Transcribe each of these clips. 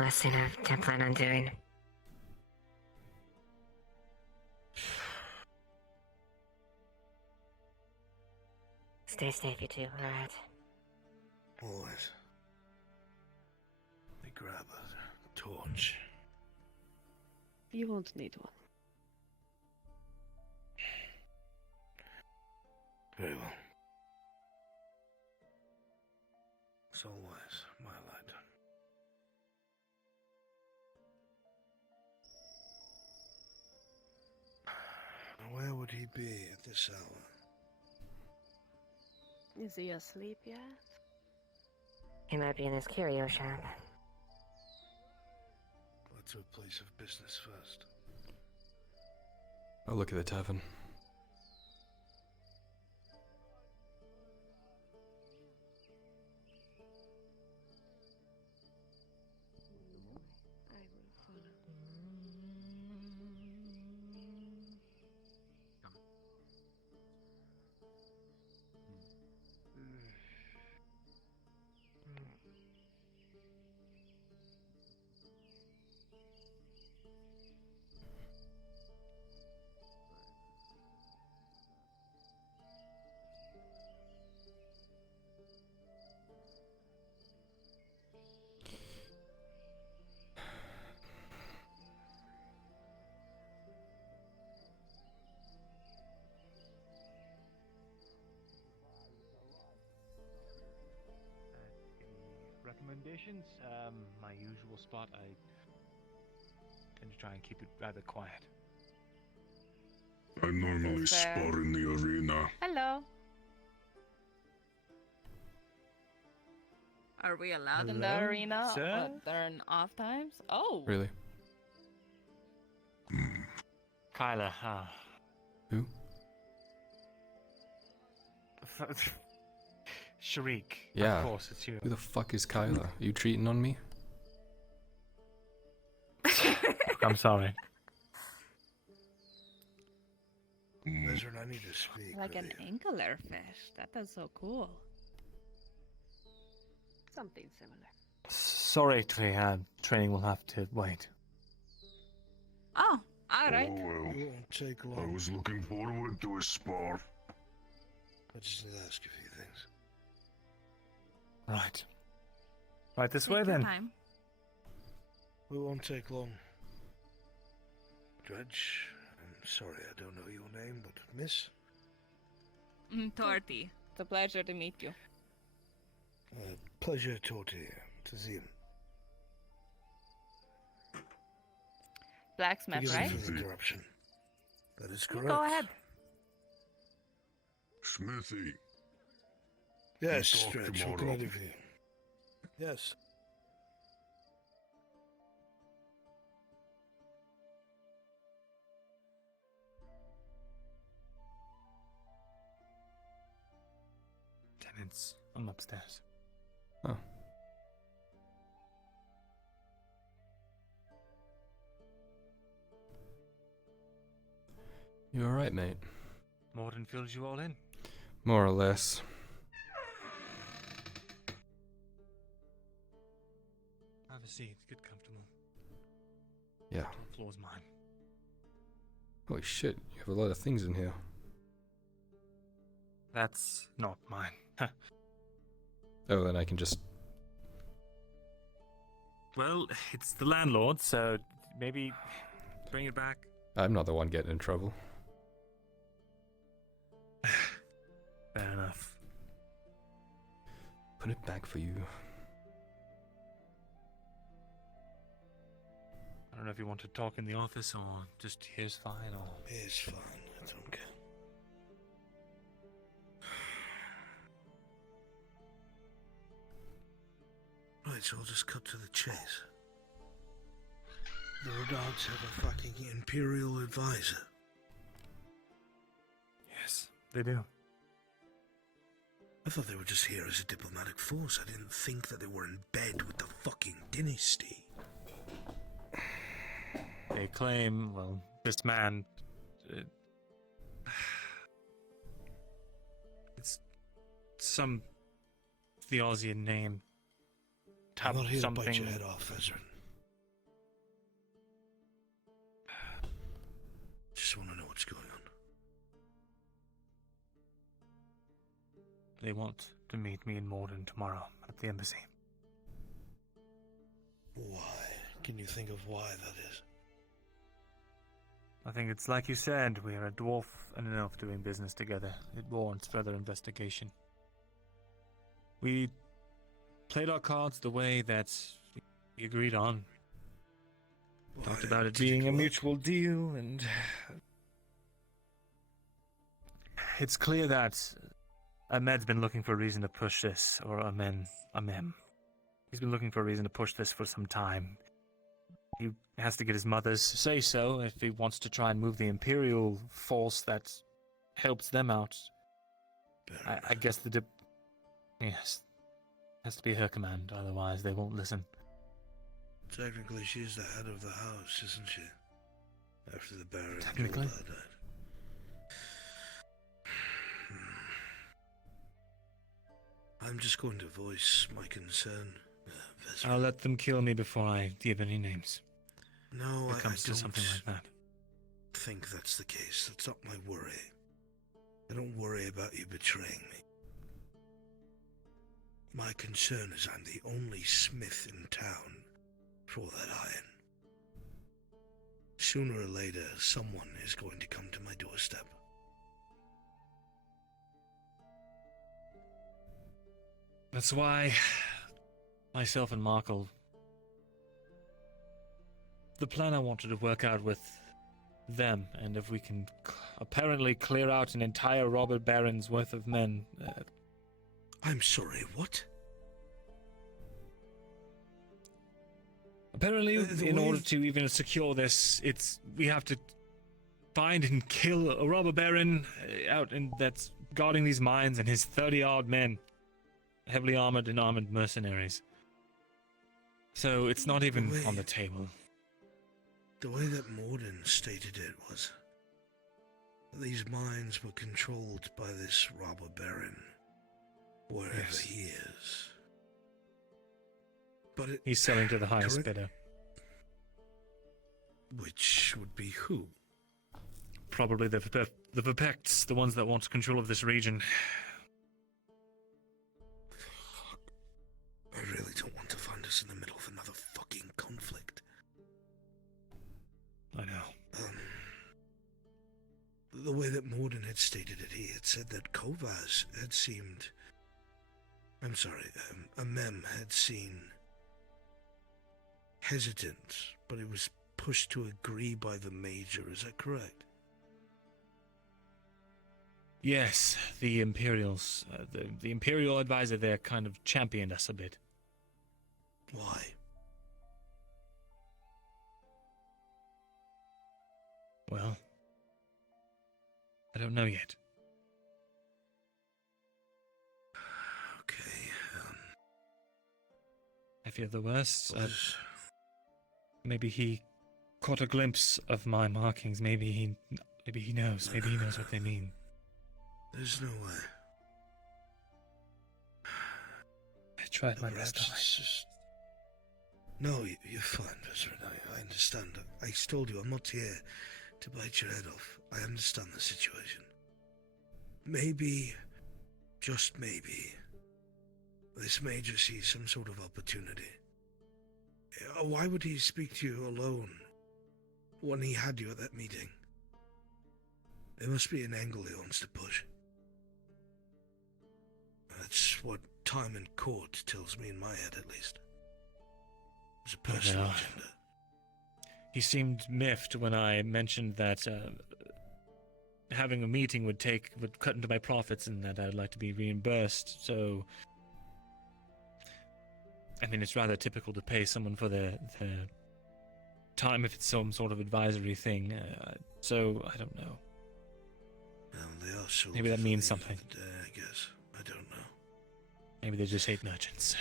last thing I plan on doing. Stay safe, you two, alright? Always. Let me grab a torch. You won't need one. Very well. As always, my light. Where would he be at this hour? Is he asleep yet? He might be in his curio shop. Let's to a place of business first. I'll look at the tavern. I will follow. Recommendations? My usual spot. I tend to try and keep it rather quiet. I normally fair. spar in the arena. Hello. Are we allowed in the Hello, arena sir? during off times? Oh. Really? Kyla, Who? Sharik. Yeah. Of course, it's you. Who the fuck is Kyla? Are you cheating on me? I'm sorry. Lizard, I need to speak Like with an you. anglerfish. That is so cool. Something similar. Sorry, training will have to wait. Oh, alright. Oh well, It won't take I long. was looking forward to a spar. I just need to ask you a few things. Right. Right this Take way your then. time. We won't take long. Dredge, I'm sorry I don't know your name, but Miss? Torty. It's a pleasure to meet you. Pleasure Torti to see him. Blacksmith, Forgive me right? for the interruption. That is correct. Go ahead. Smithy, Yes, We'll talk Stretch, what can I tomorrow. do for you? Yes. Tenants, I'm upstairs. Oh. You alright, mate? Morden fills you all in. More or less. Have a seat. Get comfortable. Yeah. The floor's mine. Holy shit, you have a lot of things in here. That's not mine. Oh, then I can just... Well, it's the landlord, so maybe bring it back. I'm not the one getting in trouble. Fair enough. Put it back for you. I don't know if you want to talk in the office or just here's fine or... It's fine, I don't care. Right, so I'll just cut to the chase. The Redouts have a fucking Imperial advisor. Yes, they do. I thought they were just here as a diplomatic force. I didn't think that they were in bed with the fucking dynasty. They claim, well, this man... it's some Theosian name. I'm not here to bite something. your head off, Ezra. they want to meet me in Morden tomorrow at the embassy. Why? Can you think of why that is? I think it's like you said, we are a dwarf and an elf doing business together. It warrants further investigation. We played our cards the way that we agreed on. Talked about it Did being a work? mutual deal, and it's clear that Ahmed's been looking for a reason to push this, or Amem. He's been looking for a reason to push this for some time. He has to get his mother's say-so if he wants to try and move the Imperial force that helps them out. I guess yes, has to be her command, otherwise they won't listen. Technically, she's the head of the house, isn't she? After the Baron Technically. Gilda died. I'm just going to voice my concern, Vesper. I'll let them kill me before I give any names. No, If I it comes to don't something like that. think that's the case. That's not my worry. I don't worry about you betraying me. My concern is I'm the only smith in town for that iron. Sooner or later, someone is going to come to my doorstep. That's why myself and Markle, the plan I wanted to work out with them, and if we can apparently clear out an entire Robert Baron's worth of men. I'm sorry, what? Apparently, The in way- order to even secure this, we have to find and kill a robber baron that's guarding these mines and his 30-odd men, heavily armored and armored mercenaries. So it's not even on the table. The way that Morden stated it was that these mines were controlled by this robber baron, wherever Yes. he is. But it, He's selling to the highest correct- bidder. which would be who? Probably the Vipects, the ones that want control of this region. I really don't want to find us in the middle of another fucking conflict. I know. The way that Morden had stated it, he had said that Kovas had seemed... I'm sorry, Amem had seemed hesitant, but it was pushed to agree by the Major, is that correct? Yes, the Imperials, the Imperial advisor there kind of championed us a bit. Why? Well, I don't know yet. Okay, I fear the worst. was... Maybe he caught a glimpse of my markings. Maybe he knows. Maybe he knows what they mean. There's no way. I tried my No, best. that's just... No, you're fine, Vesper. I understand. I told you I'm not here to bite your head off. I understand the situation. Maybe, just maybe, this Major sees some sort of opportunity. Why would he speak to you alone when he had you at that meeting? There must be an angle he wants to push. That's what time in court tells me in my head, at least. It's a personal Yeah. agenda. He seemed miffed when I mentioned that having a meeting would cut into my profits and that I'd like to be reimbursed. So, I mean, it's rather typical to pay someone for their time if it's some sort of advisory thing. So, I don't know. Well, they are soldiers Maybe that at means the end of something. the day, I guess. I don't know. Maybe they just hate merchants.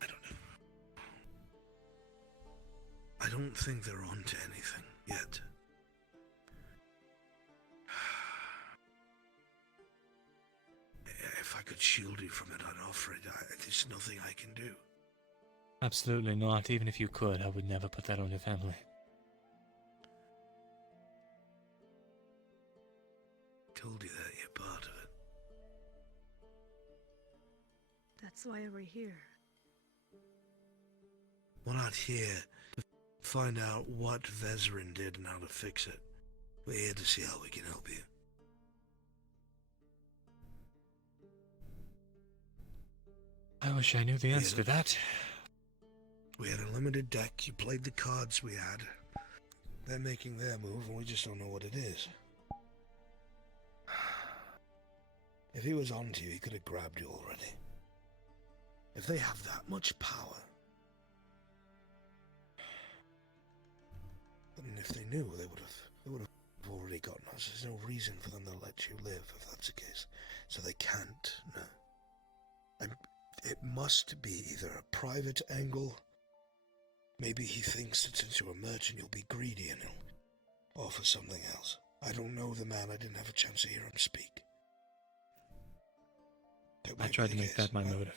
I don't know. I don't think they're onto anything yet. If I could shield you from it, I'd offer it. There's nothing I can do. Absolutely not. Even if you could, I would never put that on your family. Told you that you're part of it. That's why we're here. We're not here to find out what Vezerin did and how to fix it. We're here to see how we can help you. I wish I knew the answer to that. We had a limited deck, you played the cards we had. They're making their move and we just don't know what it is. If he was onto you, he could have grabbed you already. If they have that much power, and if they knew, they would have already gotten us. There's no reason for them to let you live if that's the case. So they can't, no. And it must be either a private angle. Maybe he thinks that since you're a merchant, you'll be greedy and he'll offer something else. I don't know the man. I didn't have a chance to hear him speak. I tried to make that my motive.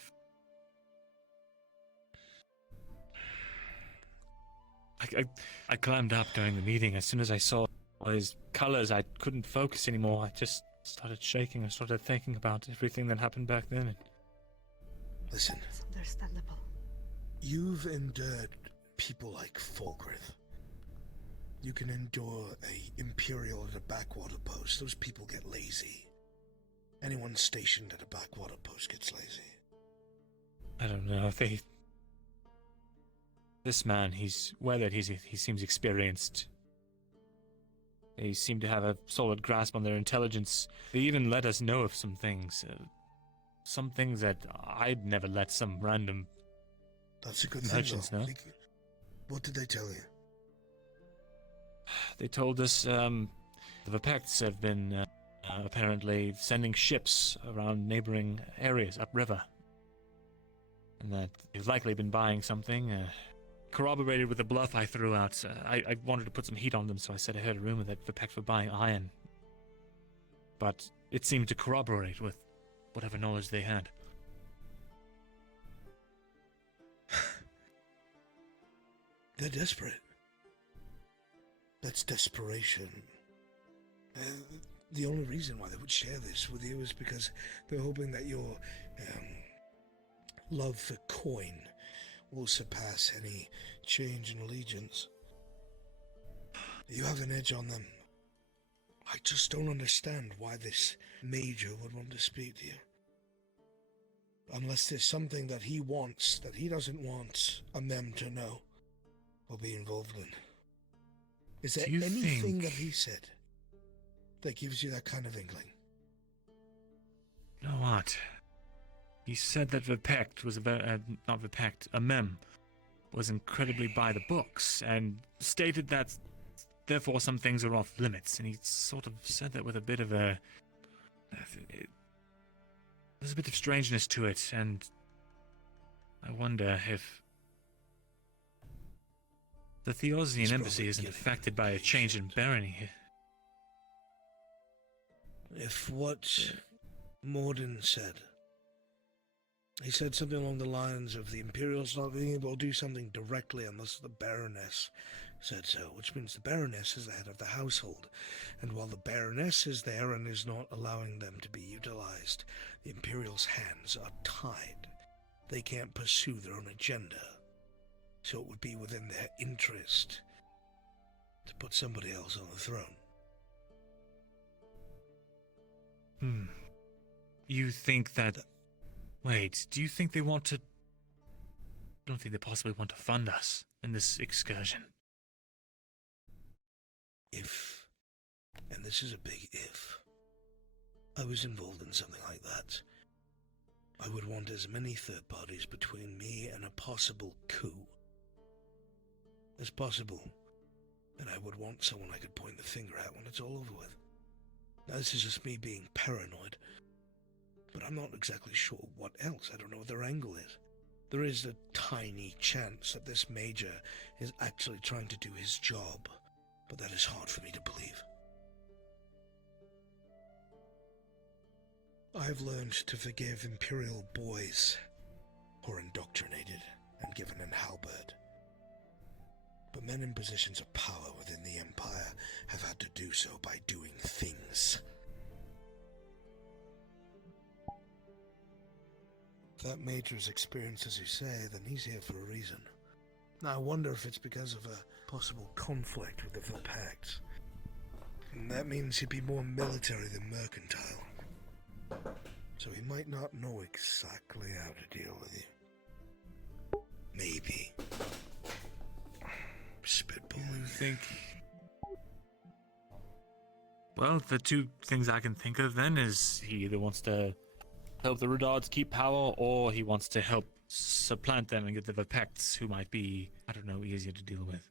I climbed up during the meeting. As soon as I saw all his colors, I couldn't focus anymore. I just started shaking. I started thinking about everything that happened back then. And listen, It's understandable. you've endured people like Falkrith. You can endure a Imperial at a backwater post. Those people get lazy. Anyone stationed at a backwater post gets lazy. I don't know. This man, he's weathered. He seems experienced. They seem to have a solid grasp on their intelligence. They even let us know of some things that I'd never let some random That's a good merchants thing, know. What did they tell you? They told us the Vipects have been apparently sending ships around neighboring areas upriver, and that they've likely been buying something. Corroborated with the bluff I threw out. I wanted to put some heat on them, so I said I heard a rumor that Vipects were buying iron. But it seemed to corroborate with whatever knowledge they had. They're desperate. That's desperation. The only reason why they would share this with you is because they're hoping that your love for coin will surpass any change in allegiance. You have an edge on them. I just don't understand why this major would want to speak to you. Unless there's something that he wants that he doesn't want them to know or be involved in. Is there anything that he said that gives you that kind of inkling? You know what? He said that Vipect was not Vipect, a mem, was incredibly by the books, and stated that therefore some things are off limits, and he sort of said that with a bit of there's a bit of strangeness to it, and I wonder if the Theosian embassy isn't affected by a change in barony here. If what Morden said, he said something along the lines of the Imperials not being able to do something directly unless the Baroness said so, which means the Baroness is the head of the household, and while the Baroness is there and is not allowing them to be utilized, the Imperials' hands are tied. They can't pursue their own agenda, so it would be within their interest to put somebody else on the throne. You think that... Wait, do you think they want to... I don't think they possibly want to fund us in this excursion. If, and this is a big if, I was involved in something like that, I would want as many third parties between me and a possible coup as possible. And I would want someone I could point the finger at when it's all over with. Now, this is just me being paranoid, but I'm not exactly sure what else. I don't know what their angle is. There is a tiny chance that this major is actually trying to do his job, but that is hard for me to believe. I've learned to forgive Imperial boys who are indoctrinated and given an halberd. But men in positions of power within the Empire have had to do so by doing things. If that Major's experience as you say, then he's here for a reason. Now I wonder if it's because of a possible conflict with the Verpacts. And that means he'd be more military than mercantile. So he might not know exactly how to deal with you. Maybe. Spitballing. I think. Well, the two things I can think of then is he either wants to help the Rudards keep power, or he wants to help supplant them and get the Verpacts, who might be, I don't know, easier to deal with.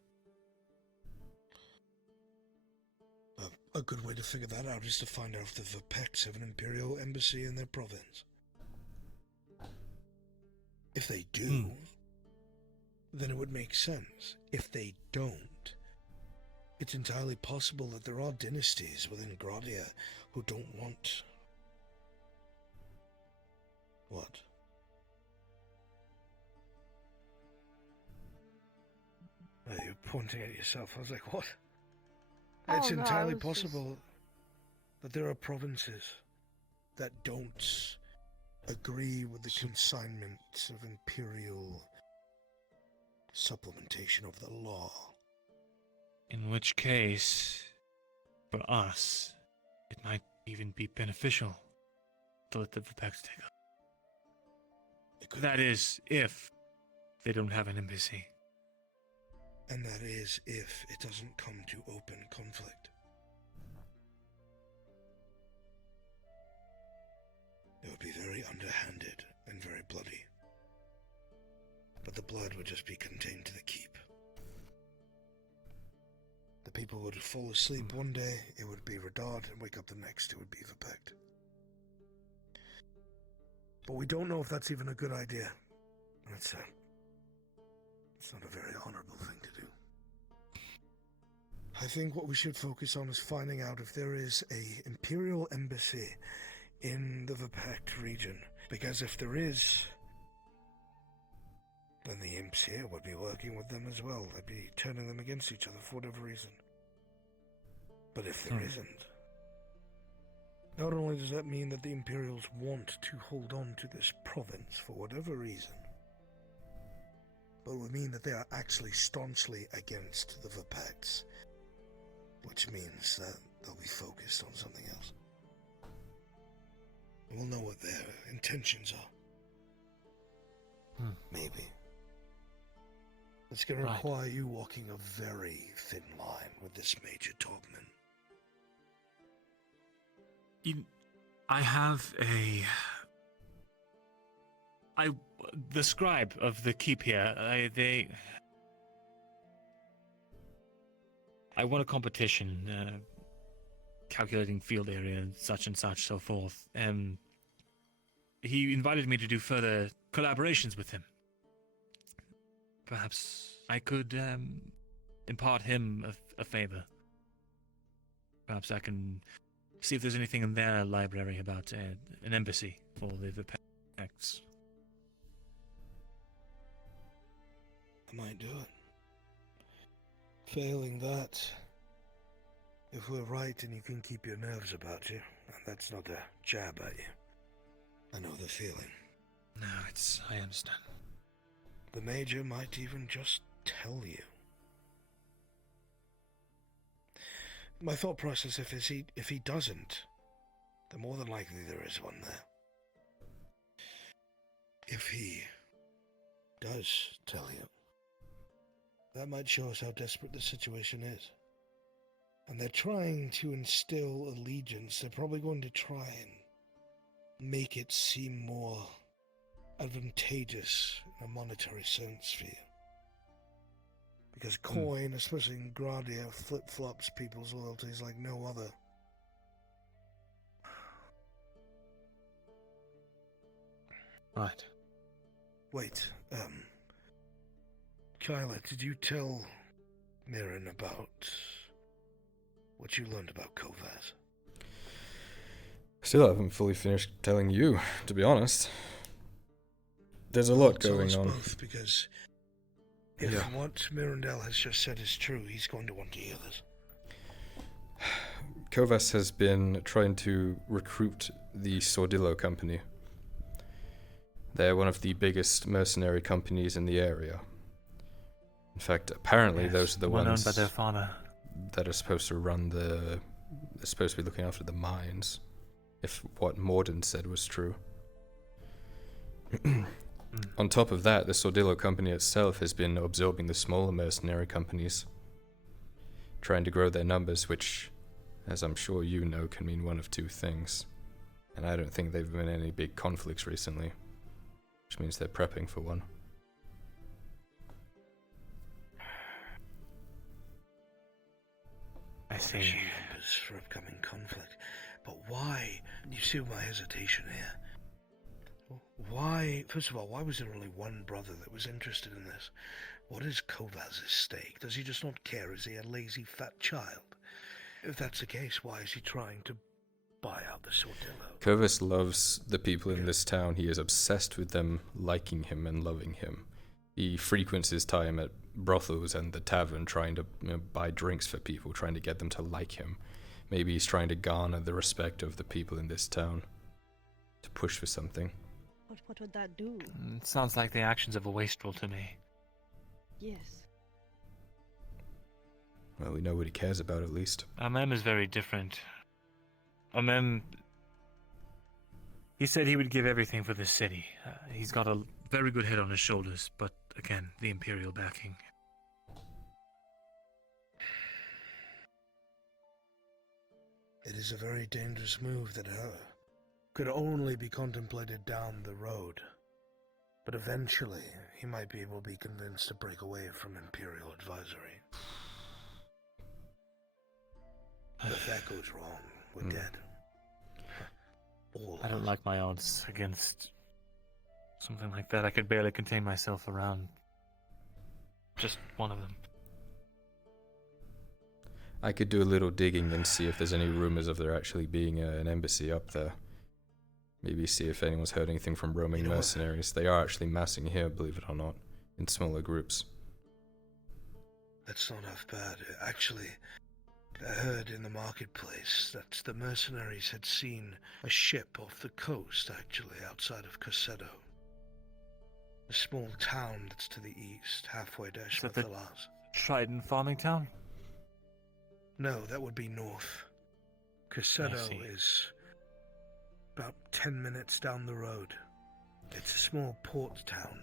A good way to figure that out is to find out if the Verpacts have an Imperial embassy in their province. If they do, then it would make sense. If they don't, it's entirely possible that there are dynasties within Gradia who don't want... What? Oh, you're pointing at yourself. I was like, what? It's no, I entirely was possible that there are provinces that don't agree with the consignment of imperial supplementation of the law. In which case, for us, it might even be beneficial to let the Verpacts take up. That is, if they don't have an embassy. And that is if it doesn't come to open conflict. It would be very underhanded and very bloody. But the blood would just be contained to the keep. The people would fall asleep one day, it would be Radard, and wake up the next, it would be Verpact. But we don't know if that's even a good idea. It's not a very honorable thing to do. I think what we should focus on is finding out if there is a Imperial embassy in the Verpact region. Because if there is, then the imps here would be working with them as well. They'd be turning them against each other for whatever reason. But if there isn't, not only does that mean that the Imperials want to hold on to this province for whatever reason, but it would mean that they are actually staunchly against the Verpacts, which means that they'll be focused on something else. We'll know what their intentions are. Maybe. It's going to require you walking a very thin line with this Major Togman. I have the scribe of the keep here. I won a competition, calculating field area, such and such, so forth. He invited me to do further collaborations with him. Perhaps I could impart him a favor. Perhaps I can see if there's anything in their library about an embassy for the Verpacts. I might do it. Failing that, if we're right and you can keep your nerves about you, and that's not a jab at you. I know the feeling. No, I understand. The Major might even just tell you. My thought process is if he doesn't, then more than likely there is one there. If he does tell you, that might show us how desperate the situation is. And they're trying to instill allegiance. They're probably going to try and make it seem more advantageous in a monetary sense for you. Because coin, especially in Gradia, flip-flops people's loyalties like no other. Right. Wait, Kyla, did you tell Mirren about what you learned about Kovaz? Still haven't fully finished telling you, to be honest. There's a lot going on. Both, because if what Mirandel has just said is true, he's going to want to hear this. Kovas has been trying to recruit the Sordillo company. They're one of the biggest mercenary companies in the area. In fact, apparently Yes, those are the well known ones by their father. that are supposed to run the... They're supposed to be looking after the mines, if what Morden said was true. On top of that, the Sordillo company itself has been absorbing the smaller mercenary companies, trying to grow their numbers, which, as I'm sure you know, can mean one of two things. And I don't think they've been in any big conflicts recently, which means they're prepping for one. I see. Machine numbers for upcoming conflict. But why? You see my hesitation here. Why, first of all, why was there only one brother that was interested in this? What is Kovaz's stake? Does he just not care? Is he a lazy fat child? If that's the case, why is he trying to buy out the Sordillo? Kovas loves the people in this town. He is obsessed with them liking him and loving him. He frequents his time at brothels and the tavern trying to buy drinks for people, trying to get them to like him. Maybe he's trying to garner the respect of the people in this town, to push for something. What would that do? It sounds like the actions of a wastrel to me. Yes. Well, we know what he cares about at least. Amem is very different. Amem... He said he would give everything for this city. He's got a very good head on his shoulders, but again, the Imperial backing. It is a very dangerous move that could only be contemplated down the road. But eventually, he might be able to be convinced to break away from Imperial advisory. But if that goes wrong, we're dead. All I don't like my odds against something like that. I could barely contain myself around just one of them. I could do a little digging and see if there's any rumors of there actually being an embassy up there. Maybe see if anyone's heard anything from roaming mercenaries. They are actually massing here, believe it or not, in smaller groups. That's not half bad. Actually, I heard in the marketplace that the mercenaries had seen a ship off the coast, actually, outside of Cosetto. A small town that's to the east, halfway to Is that the Eshmathalas. Trident farming town? No, that would be north. Cosetto see. is about 10 minutes down the road. It's a small port town.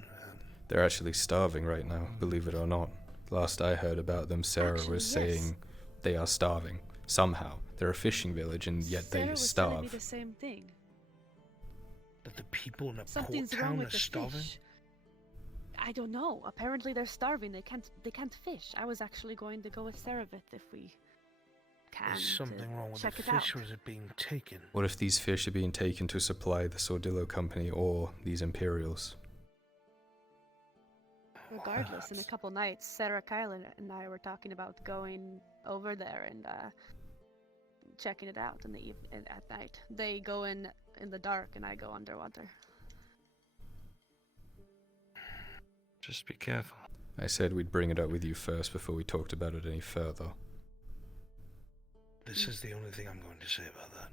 They're actually starving right now, believe it or not. Last I heard about them, Sarah Actually, was yes. saying they are starving. Somehow. They're a fishing village and yet Sarah they was telling me starve. the same thing. That the people in a Something's port wrong town with are the starving? fish. I don't know. Apparently they're starving. They can't fish. I was actually going to go with Saravit if we can. Is something wrong with the check it fish, out. or is it being taken? What if these fish are being taken to supply the Sordillo company or these Imperials? Regardless, in a couple nights, Sarah, Kyle, and I were talking about going over there and checking it out at night. They go in the dark, and I go underwater. Just be careful. I said we'd bring it up with you first before we talked about it any further. This is the only thing I'm going to say about that.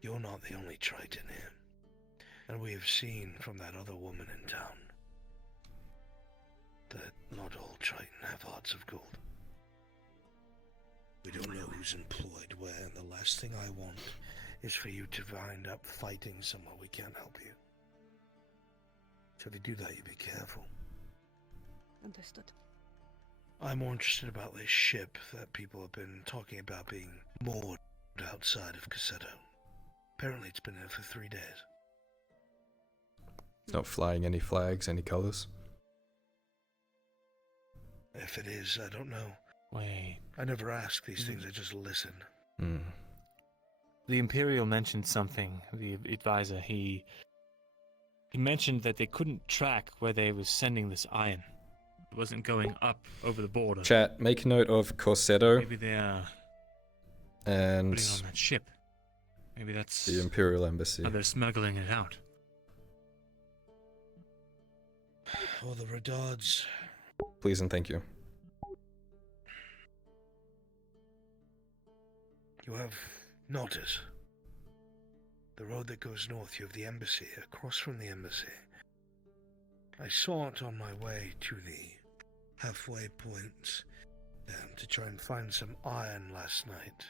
You're not the only Triton here. And we have seen from that other woman in town that not all Triton have hearts of gold. We don't know who's employed where, and the last thing I want is for you to wind up fighting somewhere we can't help you. So if you do that, you be careful. Understood. I'm more interested about this ship that people have been talking about being moored outside of Cosetto. Apparently it's been there for 3 days. Not flying any flags, any colours? If it is, I don't know. Wait. I never ask these things, I just listen. Hmm. The Imperial mentioned something, the advisor. He mentioned that they couldn't track where they was sending this iron. It wasn't going up over the border. Chat, make a note of Corsetto Maybe they are and putting on that ship. Maybe that's the Imperial Embassy. how they're smuggling it out. Oh, the regards. Please and thank you. You have Nautis. The road that goes north, you have the embassy, across from the embassy. I saw it on my way to the halfway point to try and find some iron last night.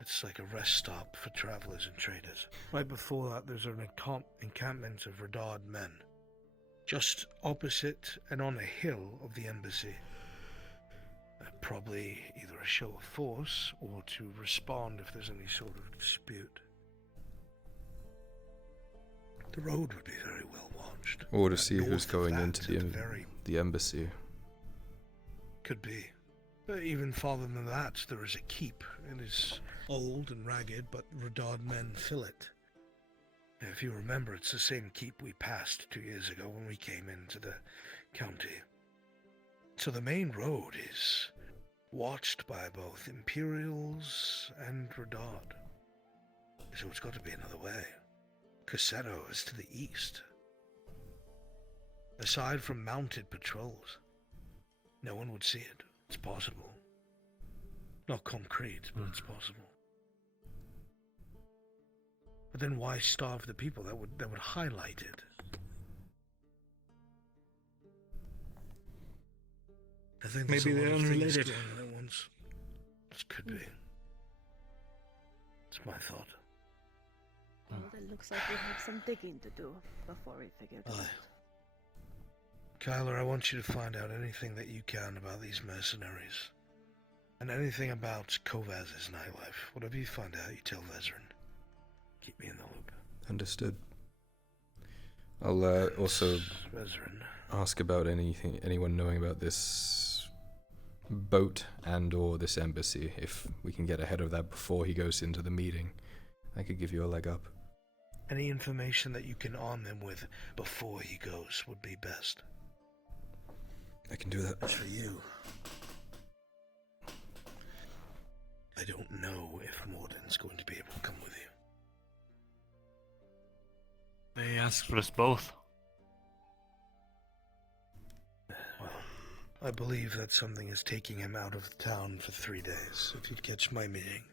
It's like a rest stop for travelers and traders. Right before that, there's an encampment of Radard men. Just opposite and on a hill of the embassy. Probably either a show of force or to respond if there's any sort of dispute. The road would be very well watched. Or to see who's North of going that, into at very the embassy. Could be. But even farther than that, there is a keep. It is old and ragged, but Radard men fill it. If you remember, it's the same keep we passed 2 years ago when we came into the county. So the main road is watched by both Imperials and Radard. So it's got to be another way. Casero is to the east. Aside from mounted patrols, no one would see it. It's possible. Not concrete, but it's possible. But then why starve the people? That would highlight it. I think there's Maybe a lot they're of things unrelated. going on at once. This could be. It's my thought. Well, it looks like we have some digging to do before we figure it out. Kyler, I want you to find out anything that you can about these mercenaries. And anything about Kovaz's nightlife. Whatever you find out, you tell Vezrin. Keep me in the loop. Understood. I'll also Vezrin. ask about anyone knowing about this boat and or this embassy. If we can get ahead of that before he goes into the meeting, I could give you a leg up. Any information that you can arm him with before he goes would be best. I can do that. As for you, I don't know if Morden's going to be able to come with you. They asked for us both. Well, I believe that something is taking him out of town for 3 days, if you'd catch my meaning.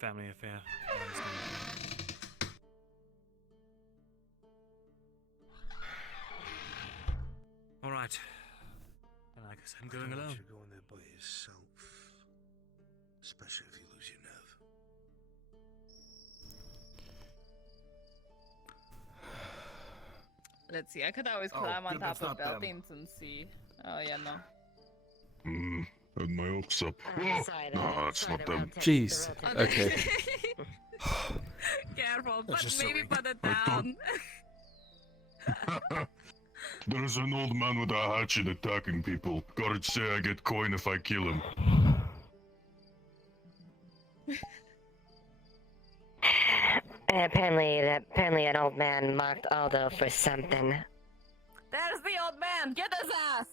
Family affair. I understand. All right. And I guess I'm going I don't alone. want you going there by yourself, especially if you lose your nerve. Let's see, I could always Oh, climb on good, top that's of not them. buildings and see. Oh, yeah, no. Had my hopes up. Sorry, No, that's not them. Jeez. Okay. Careful, That's but just maybe silly. put it I thought- down. There's an old man with a hatchet attacking people. Guards say I get coin if I kill him. Apparently an old man marked Aldo for something. There's the old man! Get his ass!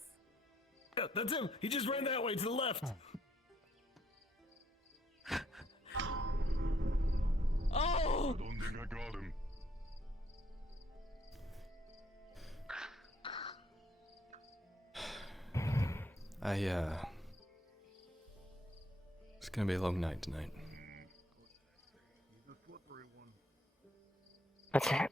Yeah, that's him. He just ran that way to the left. Oh! Don't think I got him. It's gonna be a long night tonight. What's that?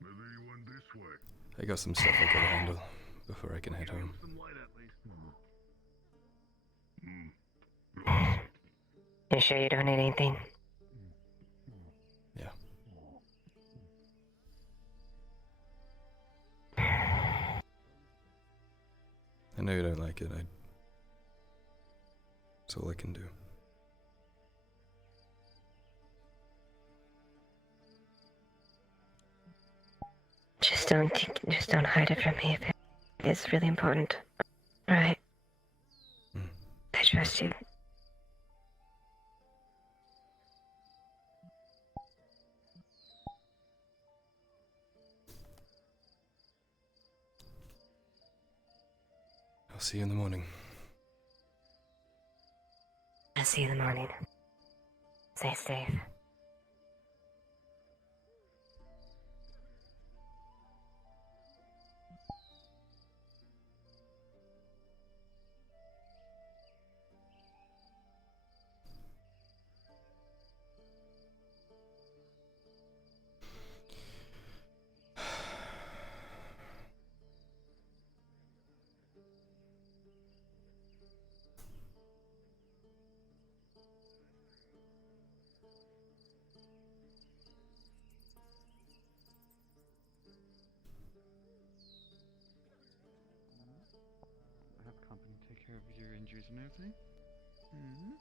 Maybe you went this way. I got some stuff I gotta handle before I can head home. Some light at least. You sure you don't need anything? Yeah. I know you don't like it. That's all I can do. Just don't hide it from me if it's really important. Alright. Mm. I trust you. I'll see you in the morning. I'll see you in the morning. Stay safe. care of your injuries and everything? Hmm?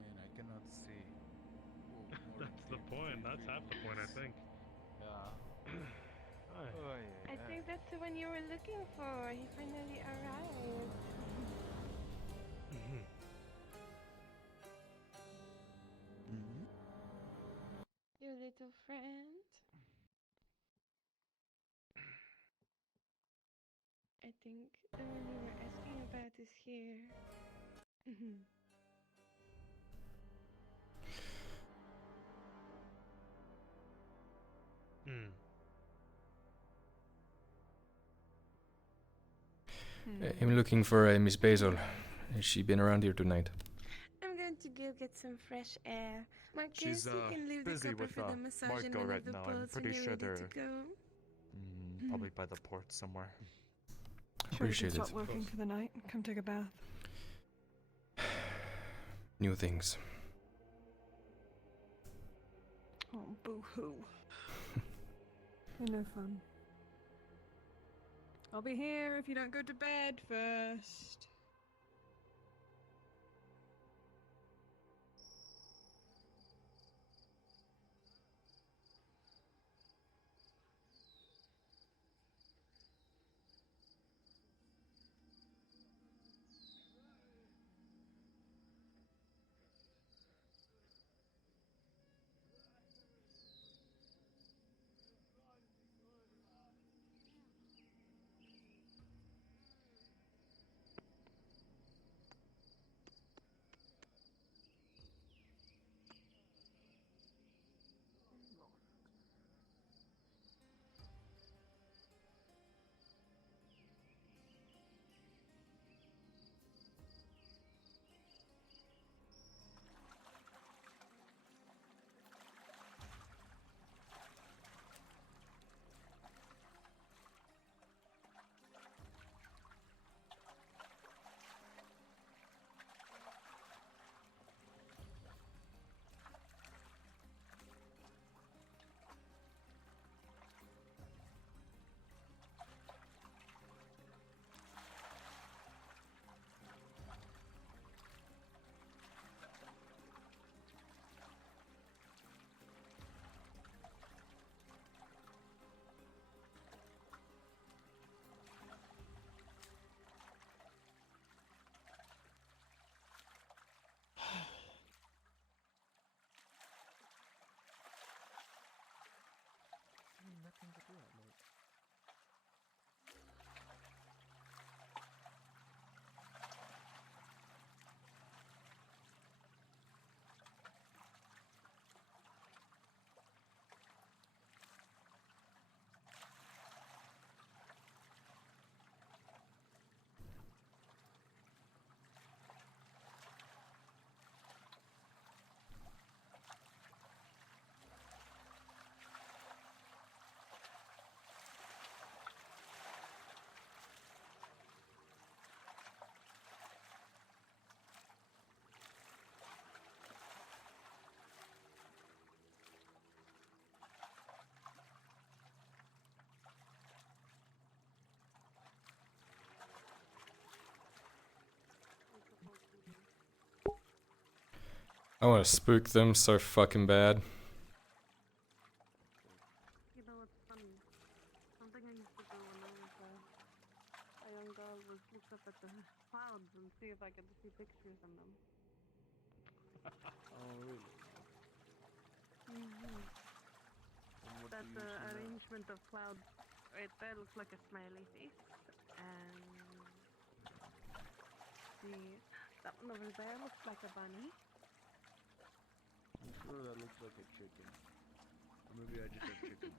Man, I cannot see. Oh, more That's the clear point. That's vision, half the point, I yes. think. Yeah. Aye. Oh, I yeah, think that's the one you were looking for. He finally arrived. Mhm. Hmm? Your little friend. I think the one you were asking about is here. Mhm. Mm. I'm looking for Miss Basil. Has she been around here tonight? I'm going to go get some fresh air. Marcus, She's you can leave the busy copper with for the massage in Marco one right of the now. I'm pods when pretty you're sure ready to they're go. probably by the port somewhere. Sure, you can Appreciate stop it. working for the night. Come take a bath. New things. Oh, boo-hoo. You're no fun. I'll be here if you don't go to bed first. but yeah, like. I want to spook them so fucking bad. You know what's funny? Something I used to do when I was a young girl was look up at the clouds and see if I could see pictures in them. Oh, really? Mm-hmm. And what That do you see now? arrangement of clouds right there looks like a smiley face, and that one over there looks like a bunny. I'm sure that looks like a chicken. Or maybe I just have chicken.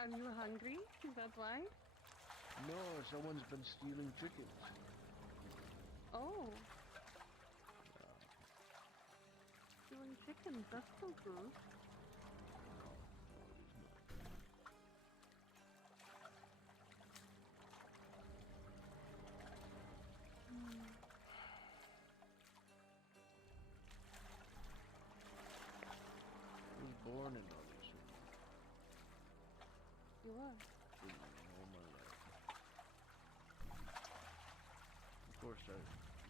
Are you hungry? Is that why? No, someone's been stealing chickens. Oh. Stealing chickens, that's so cool. I was born in Nautis. You are? All my life. Of course, I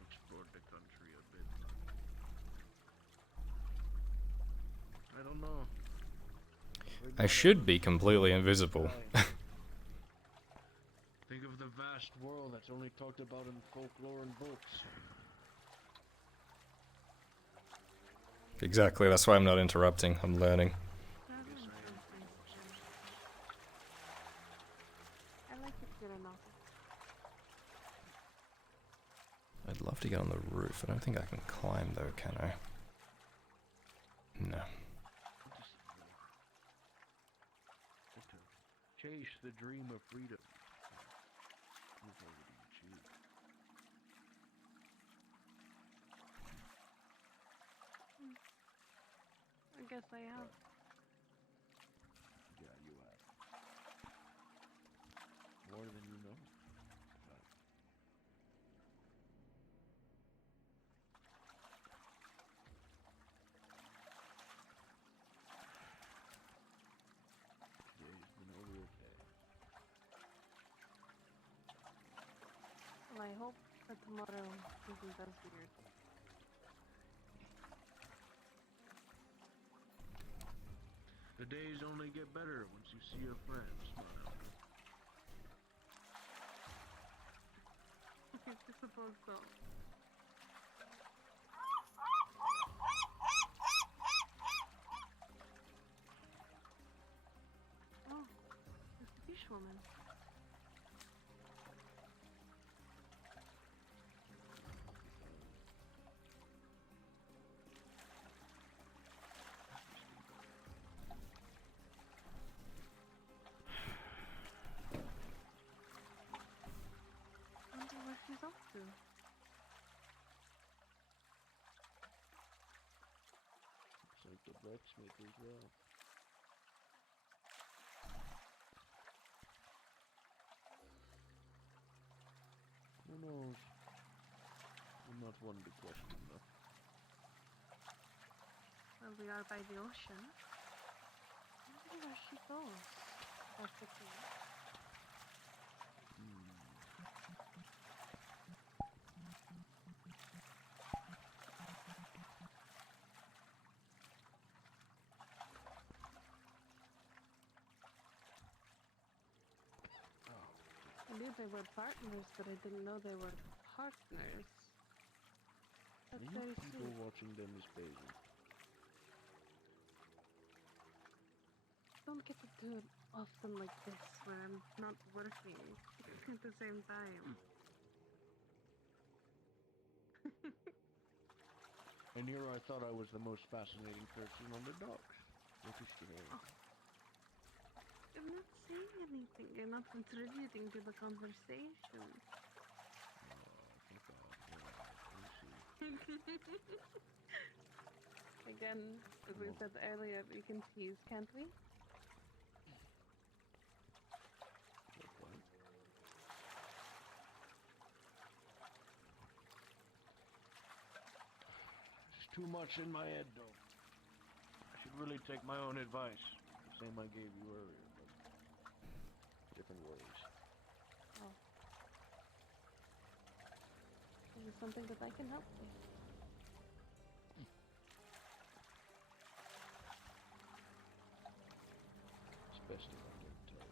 explored the country a bit. I don't know. I should be completely invisible. Think of the vast world that's only talked about in folklore and books. Exactly, that's why I'm not interrupting. I'm learning. I like it good enough. I'd love to get on the roof. I don't think I can climb though, can I? No. Chase the dream of freedom. You've already achieved. I guess I have. Yeah, you have. More than you know. Today's been a real day. Well, I hope that tomorrow isn't as weird. The days only get better once you see your friends, smile. I suppose so. Oh, there's the fish woman. I wonder where she's off to. Looks like the blacksmith as well. Who knows? I'm not one to question though. Well, we are by the ocean. I wonder where she goes. That's the thing. I knew they were partners, but I didn't know they were partners. That's Are very you people sweet. watching them is bathing? don't get to do it often like this, where I'm not working at the same time. And here I thought I was the most fascinating person on the docks. What a shame. I'm not saying anything. I'm not contributing to the conversation. Again, as we said earlier, we can tease, can't we? It's too much in my head, though. I should really take my own advice. The same I gave you earlier, but different ways. Oh. Is there something that I can help with? It's best if I don't tell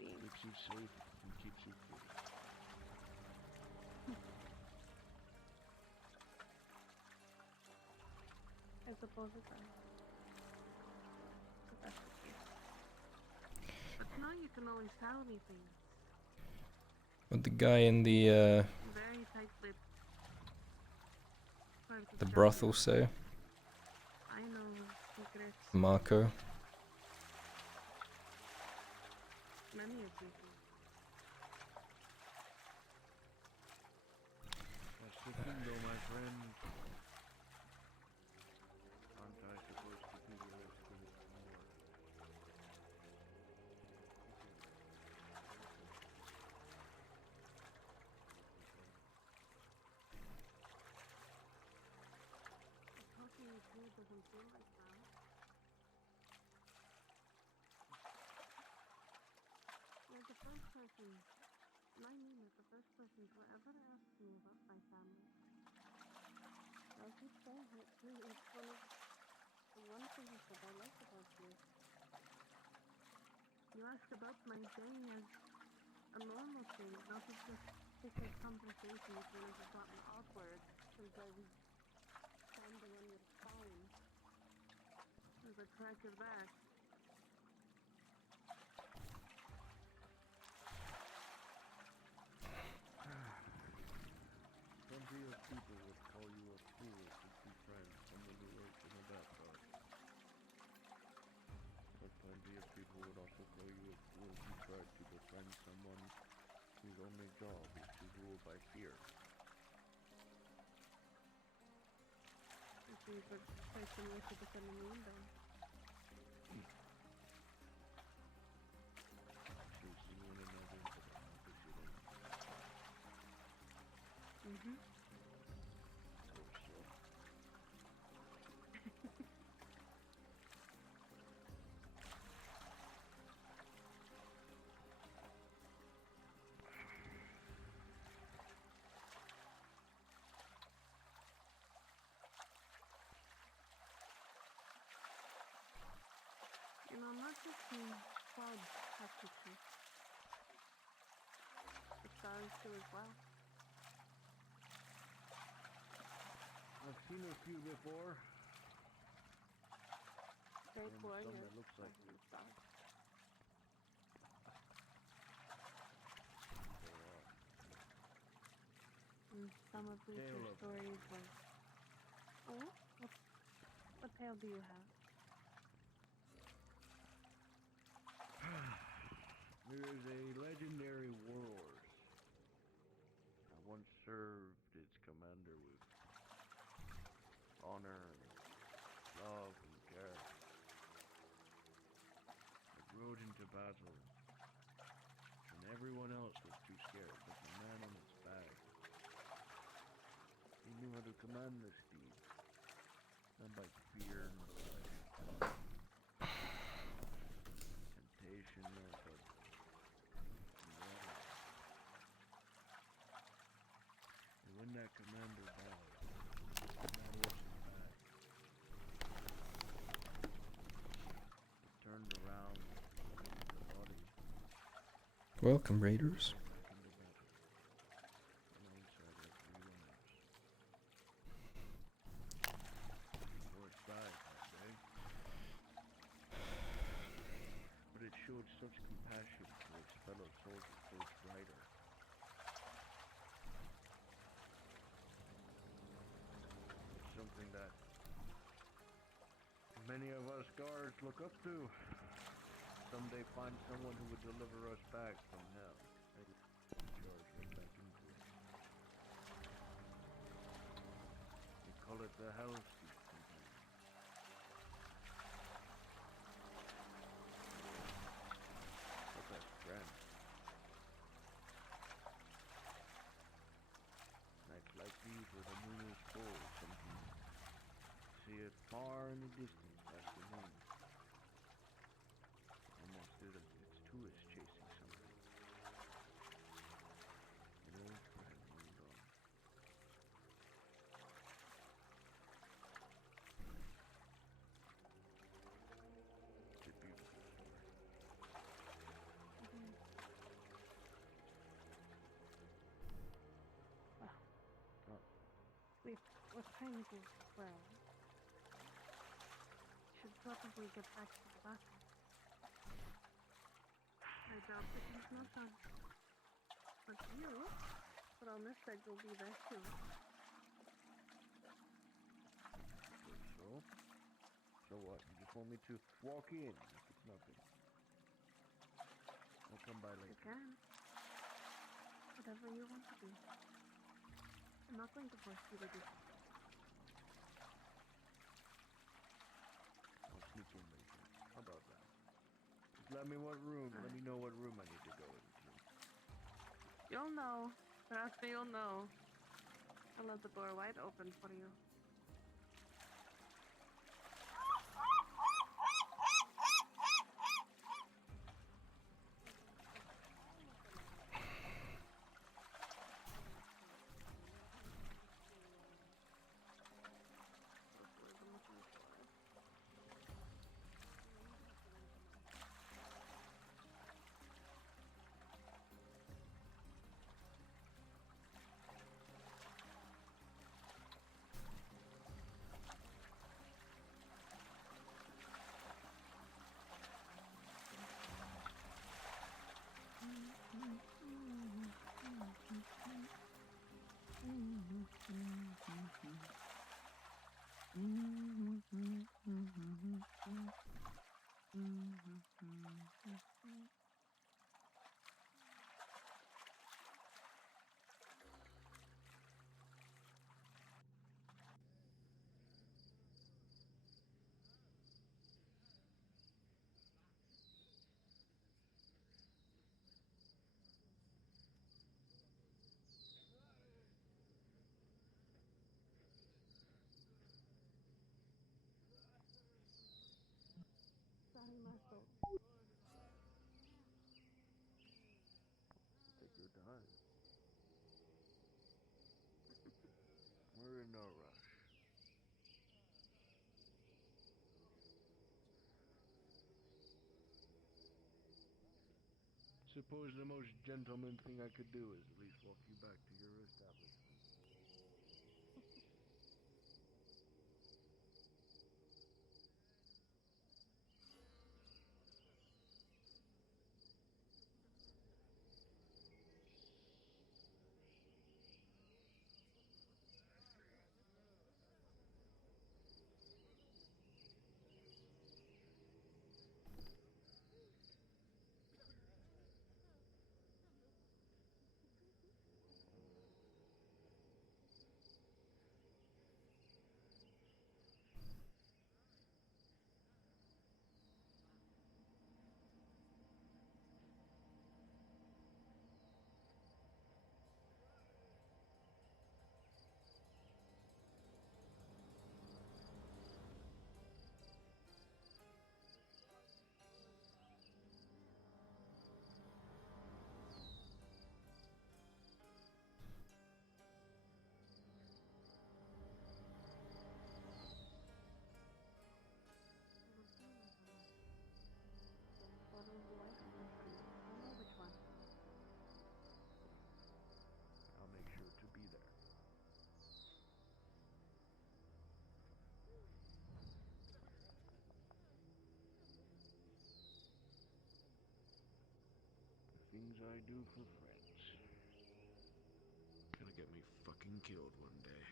you. Keeps you safe and keeps you free. I suppose it does. But that's the case. But now you can always tell me things. What the guy in the Very tight-lipped. brothel say? I know secrets. Marco. Many of people. That's the thing, though, my friend. Aren't I supposed to be your spirit more? Talking with you doesn't feel like that. You're the first person, and I mean it, the first person to ever ask me about my family. I'll keep saying it, it's one of the one things that I like about you. You ask about my day as a normal thing, not as just secret conversation when it has gotten awkward since I was standing on your spine as I crack your back. Plenty of people would call you a fool to be friends someone who works in a bathtub. But plenty of people would also call you a fool if you tried to befriend someone whose only job is to rule by fear. If you could person with the enemy, then Chasing one another to the opposite end. mm-hmm. Or so. You know, not just the clubs have to cheat. The stars do as well. I've seen a few before. Great And warriors. some that looks like the stars. they are. And some of these Tale are of- stories of... Oh? What tale do you have? There is a legendary warhorse. I once served its commander with honor and love and care. It rode into battle, and everyone else was too scared but the man on its back. He knew how to command the steed, not by fear, not by temptation, no, but and when that commander died, that horse's back, it turned around, the body Welcome, Raiders. back into battle, alongside our three runners. The horse died that day. many of us guards look up to. Someday find someone who would deliver us back from hell. Maybe charge us back into it. We call it the Hellspeak Company. But that's grand. Nights like these where the moon is full, sometimes see it far in the distance past the moon. Almost as if it's tourists chasing something. An old friend long gone. It's a beautiful story. What time it is? Well, should probably get back to the bathroom. I doubt that he's not done. But you, but on this side, you'll be there soon. So? So what? You just want me to walk in like it's nothing? I'll come by later. You can. Whatever you want to do. I'm not going to force you to do something. I'll sneak in later. How about that? Just let me know what room I need to go into. You'll know. Trust me, you'll know. I'll let the door wide open for you. Sorry, my fault. Take your time. We're in no rush. Suppose the most gentleman thing I could do is at least walk you back to your establishment. I'll make sure to be there. The things I do for friends. Gonna get me fucking killed one day.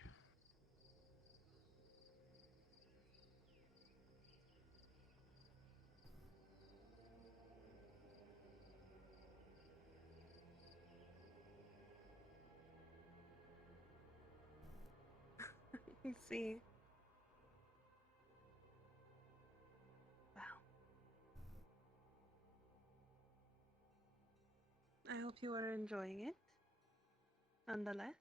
See. Wow. I hope you are enjoying it. Nonetheless.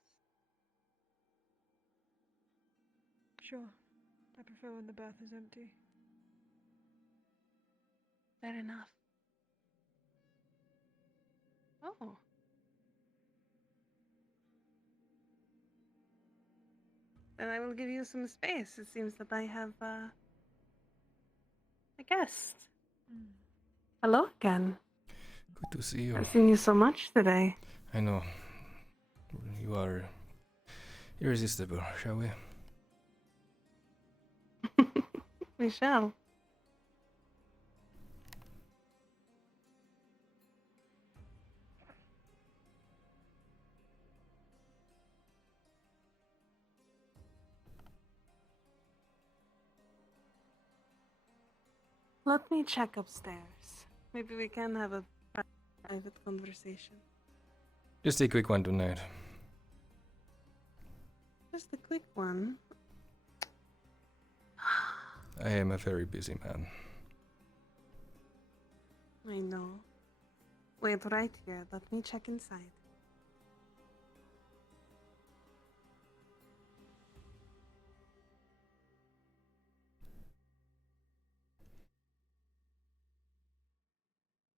Sure. I prefer when the bath is empty. Fair enough. Oh. Then I will give you some space. It seems that I have a guest. Hello again. Good to see you. I've seen you so much today. I know. You are irresistible, shall we? We shall. Let me check upstairs. Maybe we can have a private conversation. Just a quick one tonight. Just a quick one. I am a very busy man. I know. Wait right here. Let me check inside.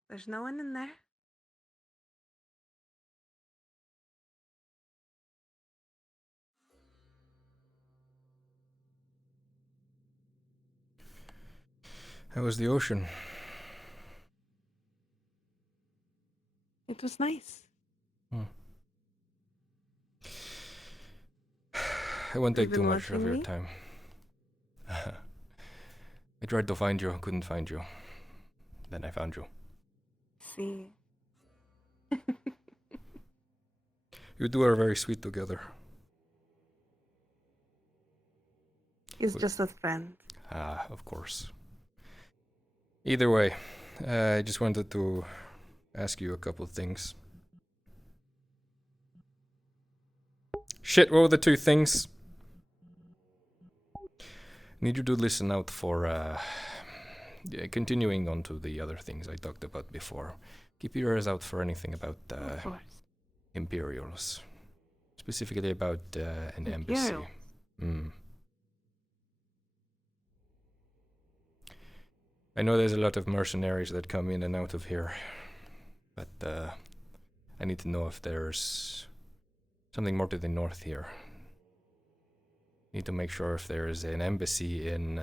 There's no one in there. How was the ocean? It was nice. I won't take You've too been much of watching your me? time. I tried to find you, couldn't find you. Then I found you. See. You two are very sweet together. He's just a friend. Ah, of course. Either way, I just wanted to ask you a couple of things. Shit, what were the two things? Need you to listen out for, yeah, continuing on to the other things I talked about before. Keep your ears out for anything about Imperials. Specifically about an embassy. I know there's a lot of mercenaries that come in and out of here, but I need to know if there's something more to the north here. Need to make sure if there is an embassy in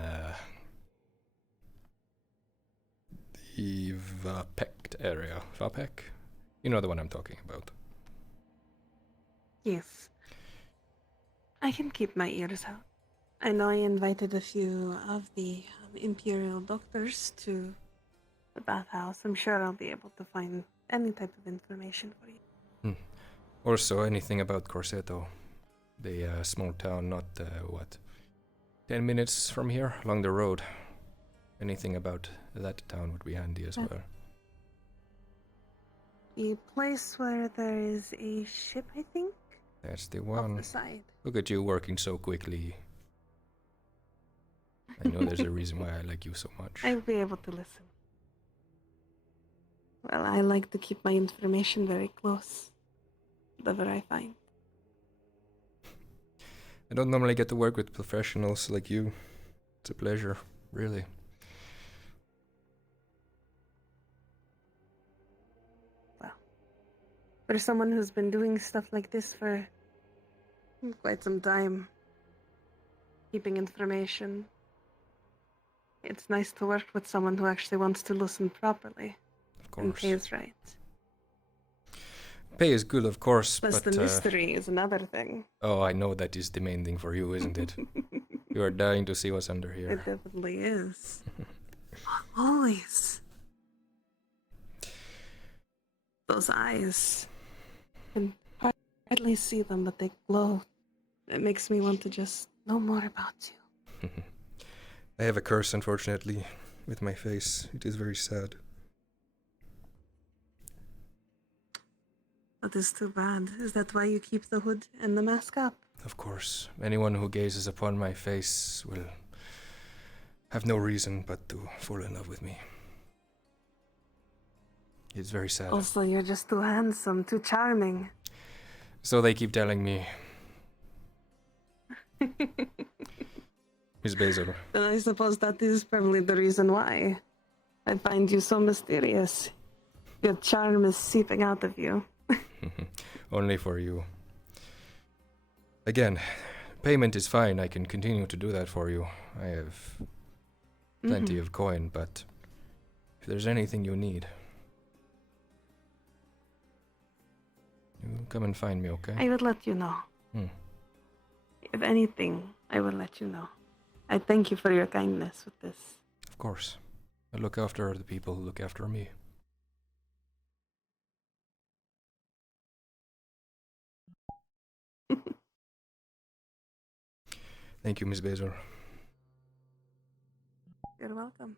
the Vapek area. Vapek? You know the one I'm talking about. Yes. I can keep my ears out. I know I invited a few of the Imperial doctors to the bathhouse. I'm sure I'll be able to find any type of information for you. Also, anything about Corsetto. The small town, not, 10 minutes from here, along the road. Anything about that town would be handy as well. The place where there is a ship, I think? That's the one. Off the side. Look at you working so quickly. I know there's a reason why I like you so much. I'll be able to listen. Well, I like to keep my information very close. Whatever I find. I don't normally get to work with professionals like you. It's a pleasure, really. Well, for someone who's been doing stuff like this for quite some time, keeping information, it's nice to work with someone who actually wants to listen properly. Of course. And pays right. Pay is good, of course, Plus but the mystery is another thing. Oh, I know that is the main thing for you, isn't it? You are dying to see what's under here. It definitely is. Always. Those eyes. I can hardly see them, but they glow. It makes me want to just know more about you. I have a curse, unfortunately, with my face. It is very sad. That is too bad. Is that why you keep the hood and the mask up? Of course, anyone who gazes upon my face will have no reason but to fall in love with me. It's very sad. Also, you're just too handsome, too charming. So they keep telling me. Miss Basil. Then I suppose that is probably the reason why. I find you so mysterious. Your charm is seeping out of you. Only for you. Again, payment is fine. I can continue to do that for you. I have plenty of coin, but if there's anything you need, you come and find me, okay? I will let you know. If anything, I will let you know. I thank you for your kindness with this. Of course. I look after the people who look after me. Thank you, Miss Basil. You're welcome.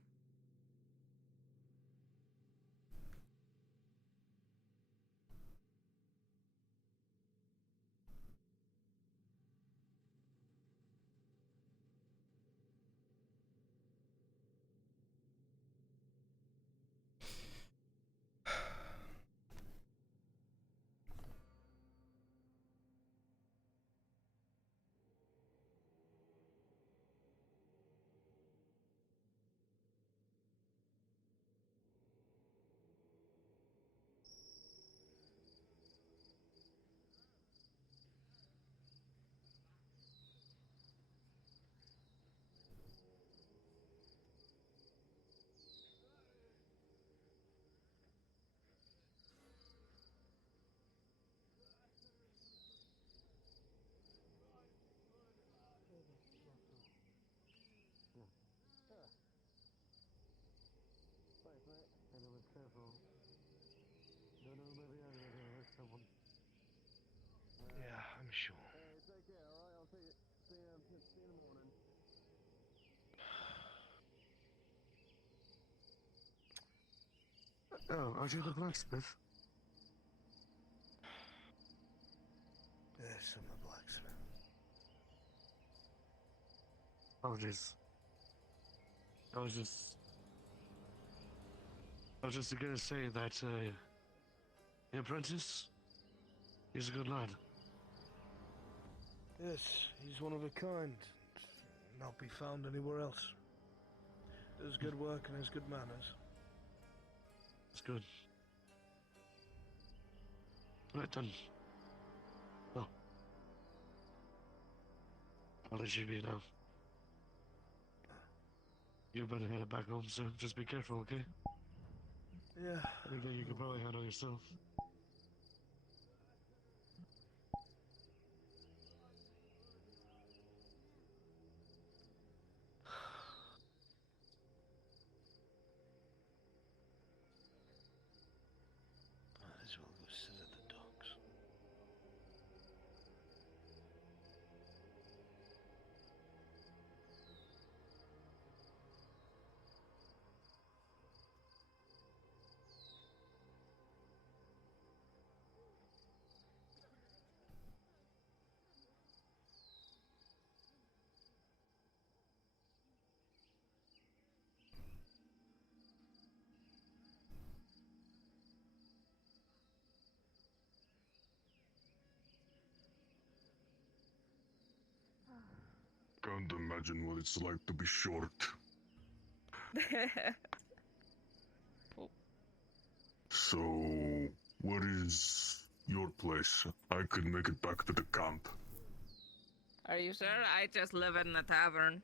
Yeah, I'm sure. Oh, are you the blacksmith? Yes, I'm a blacksmith. Apologies. I was just gonna say that, the apprentice, he's a good lad. Yes, he's one of a kind. Not be found anywhere else. Does good work and has good manners. It's good. Right then. Well, I'll let you be now. You better head back home soon. Just be careful, okay? Yeah. Anything you can probably handle yourself. Might as well go sit at the docks. Can't imagine what it's like to be short. So, where is your place? I could make it back to the camp. Are you sure? I just live in a tavern.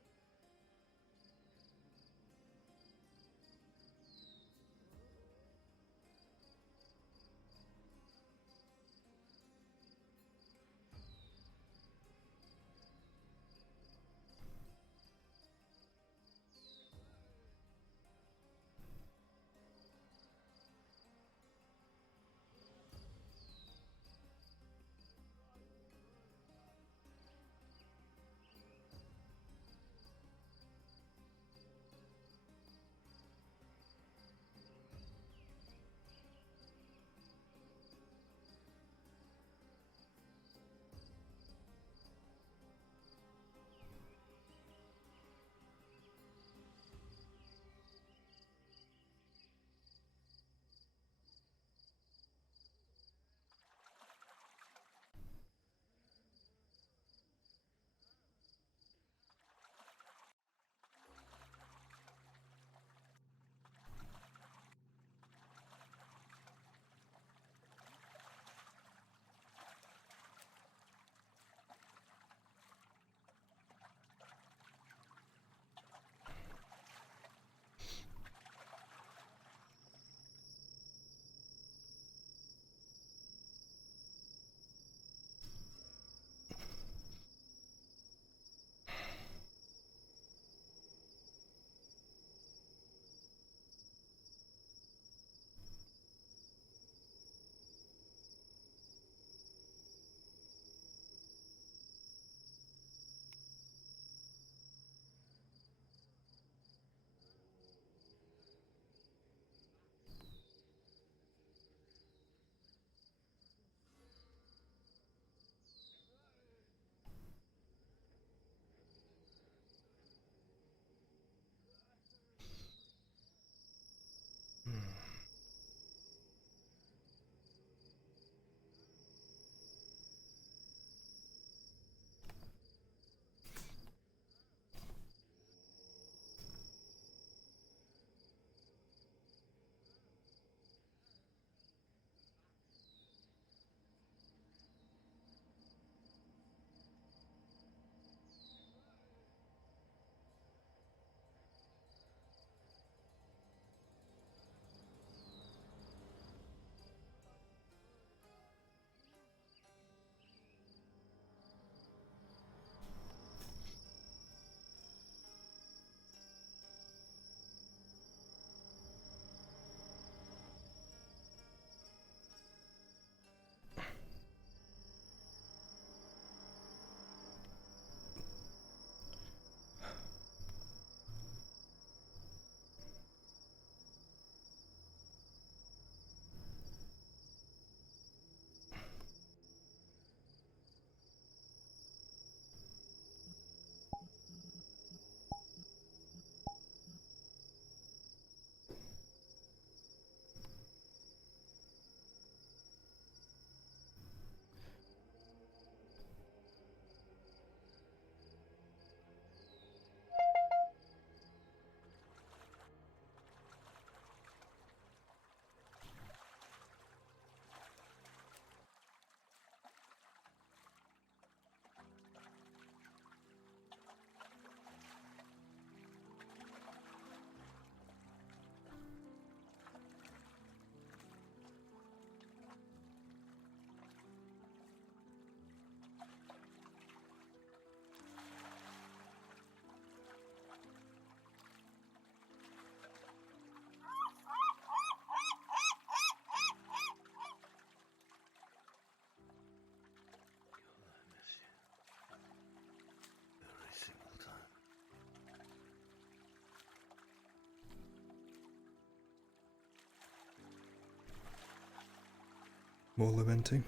More lamenting?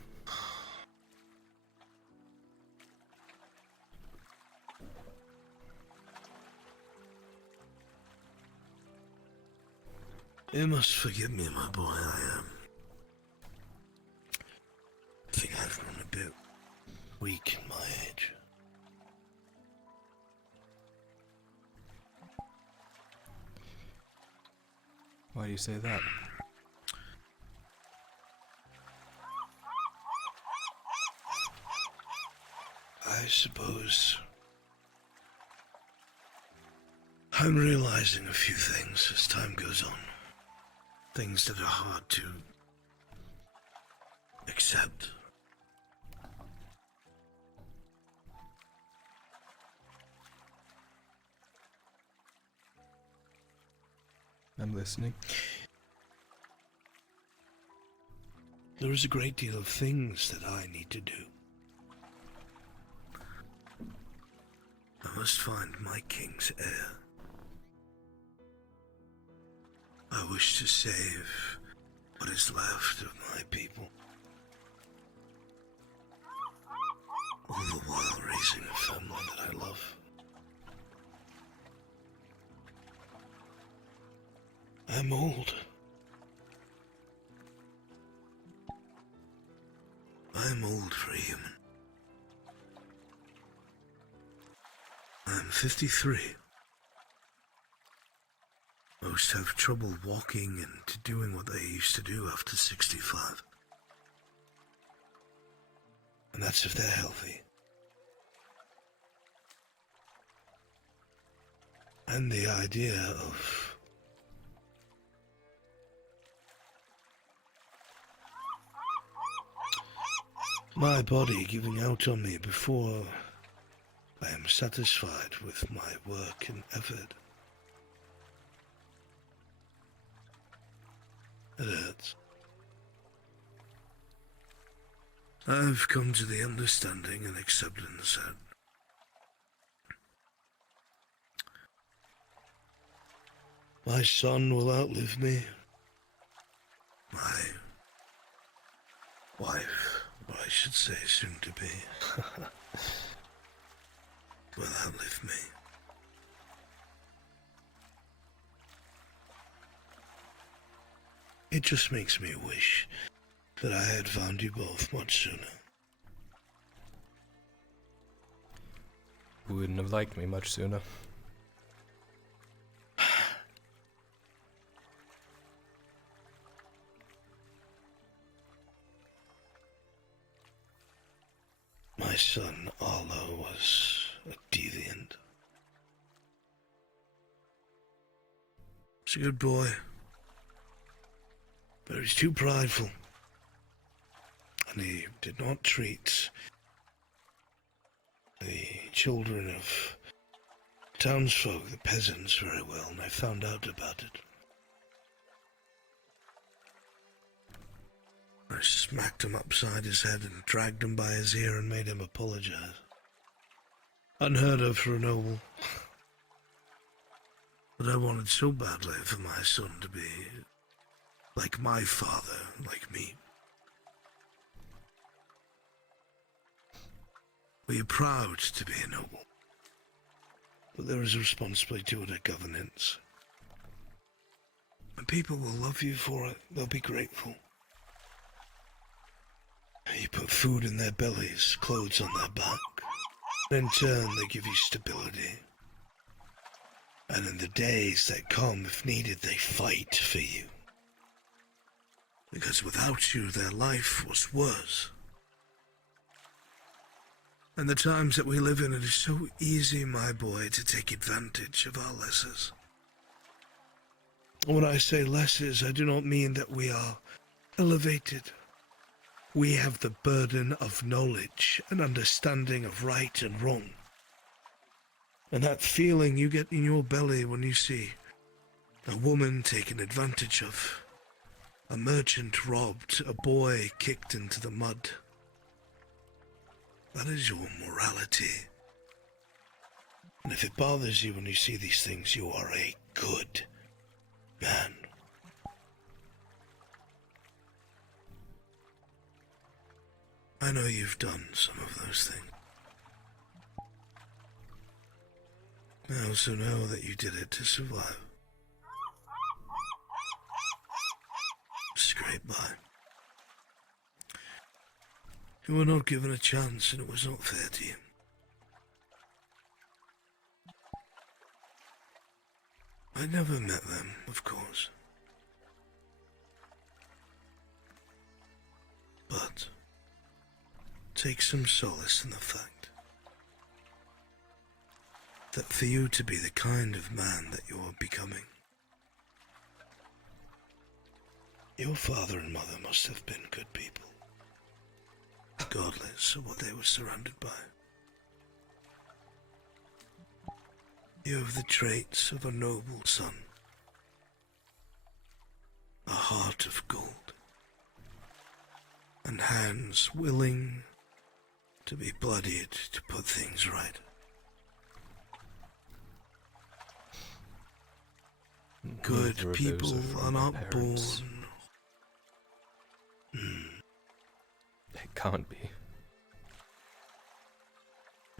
You must forgive me, my boy. I think I've grown a bit weak in my age. Why do you say that? I suppose I'm realizing a few things as time goes on. Things that are hard to accept. I'm listening. There is a great deal of things that I need to do. I must find my king's heir. I wish to save what is left of my people, all the while raising a family that I love. I'm old. I'm old for a human. I'm 53. Most have trouble walking and doing what they used to do after 65. And that's if they're healthy. And the idea of my body giving out on me before I am satisfied with my work and effort. It hurts. I've come to the understanding and acceptance that my son will outlive me. My wife, or I should say soon to be, will outlive me. It just makes me wish that I had found you both much sooner. You wouldn't have liked me much sooner. My son, Arlo, was a deviant. He's a good boy, but he's too prideful. And he did not treat the children of townsfolk, the peasants, very well, and I found out about it. I smacked him upside his head and dragged him by his ear and made him apologize. Unheard of for a noble. But I wanted so badly for my son to be like my father, like me. We are proud to be a noble, but there is a responsibility to it, a governance. And people will love you for it, they'll be grateful. You put food in their bellies, clothes on their back, and in turn they give you stability. And in the days that come, if needed, they fight for you. Because without you, their life was worse. And the times that we live in, it is so easy, my boy, to take advantage of our lessers. When I say lessers, I do not mean that we are elevated. We have the burden of knowledge and understanding of right and wrong. And that feeling you get in your belly when you see a woman taken advantage of, a merchant robbed, a boy kicked into the mud. That is your morality. And if it bothers you when you see these things, you are a good man. I know you've done some of those things. I also know that you did it to survive. Scrape by. You were not given a chance, and it was not fair to you. I never met them, of course. But take some solace in the fact that for you to be the kind of man that you're becoming, your father and mother must have been good people, regardless of what they were surrounded by. You have the traits of a noble son, a heart of gold, and hands willing to be bloodied to put things right. Good Neither of those people are from are my not parents. born. It can't be.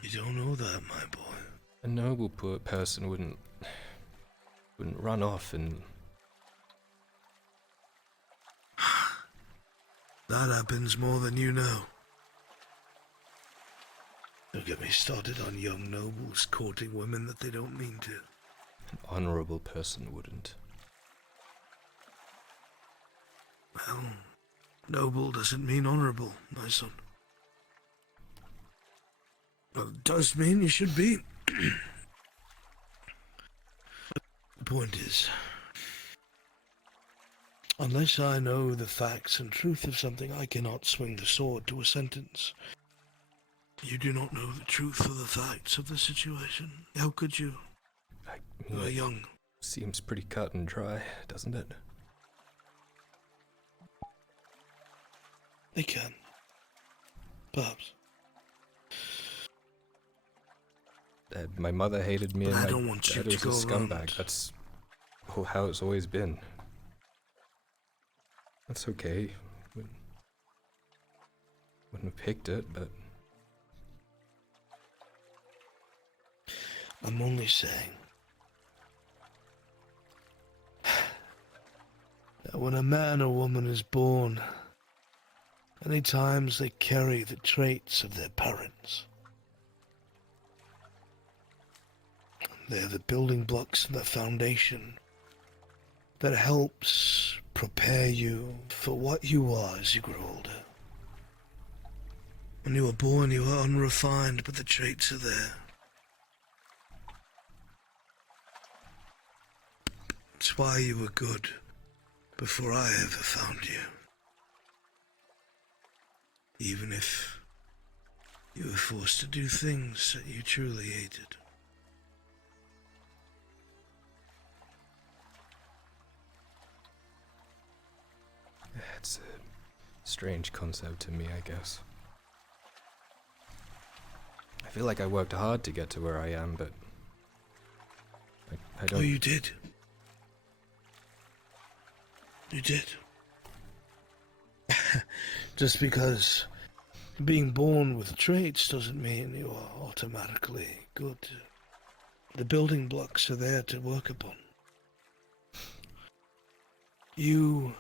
You don't know that, my boy. A noble poor person wouldn't run off and... That happens more than you know. Don't get me started on young nobles courting women that they don't mean to. An honorable person wouldn't. Well, noble doesn't mean honorable, my son. Well, it does mean you should be. The point is, unless I know the facts and truth of something, I cannot swing the sword to a sentence. You do not know the truth or the facts of the situation. How could you? You are young. Seems pretty cut and dry, doesn't it? They can. Perhaps. My mother hated me, But and I my don't want you dad to was a go around. scumbag. That's how it's always been. That's okay. Wouldn't have picked it, but... I'm only saying that when a man or woman is born, many times they carry the traits of their parents. They're the building blocks and the foundation that helps prepare you for what you are as you grow older. When you were born, you were unrefined, but the traits are there. It's why you were good before I ever found you. Even if you were forced to do things that you truly hated. It's a strange concept to me, I guess. I feel like I worked hard to get to where I am, but... I don't... Oh, you did. You did. Just because being born with traits doesn't mean you are automatically good. The building blocks are there to work upon. You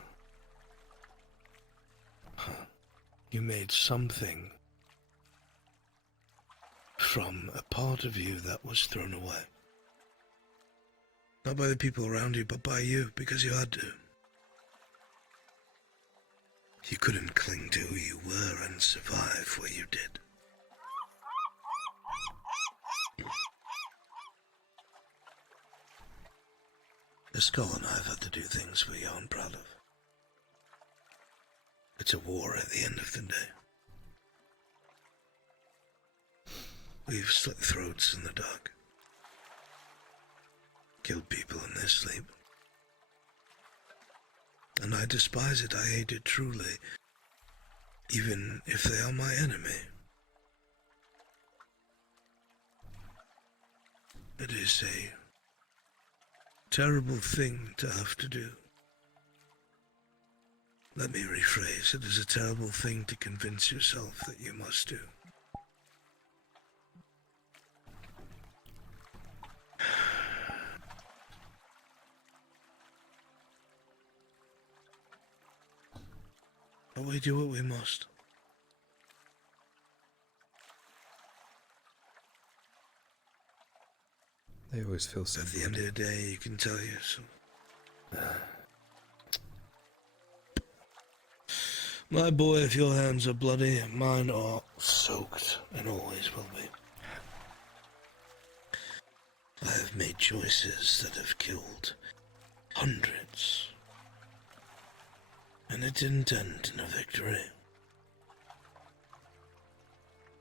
made something from a part of you that was thrown away. Not by the people around you, but by you, because you had to. You couldn't cling to who you were and survive where you did. The skull and I have had to do things we aren't proud of. It's a war at the end of the day. We've slit throats in the dark. Killed people in their sleep. And I despise it, I hate it truly, even if they are my enemy. It is a terrible thing to have to do. Let me rephrase. It is a terrible thing to convince yourself that you must do. But we do what we must. They always feel so At the end of the day, you can tell yourself. My boy, if your hands are bloody, mine are soaked, and always will be. I have made choices that have killed hundreds, and it didn't end in a victory.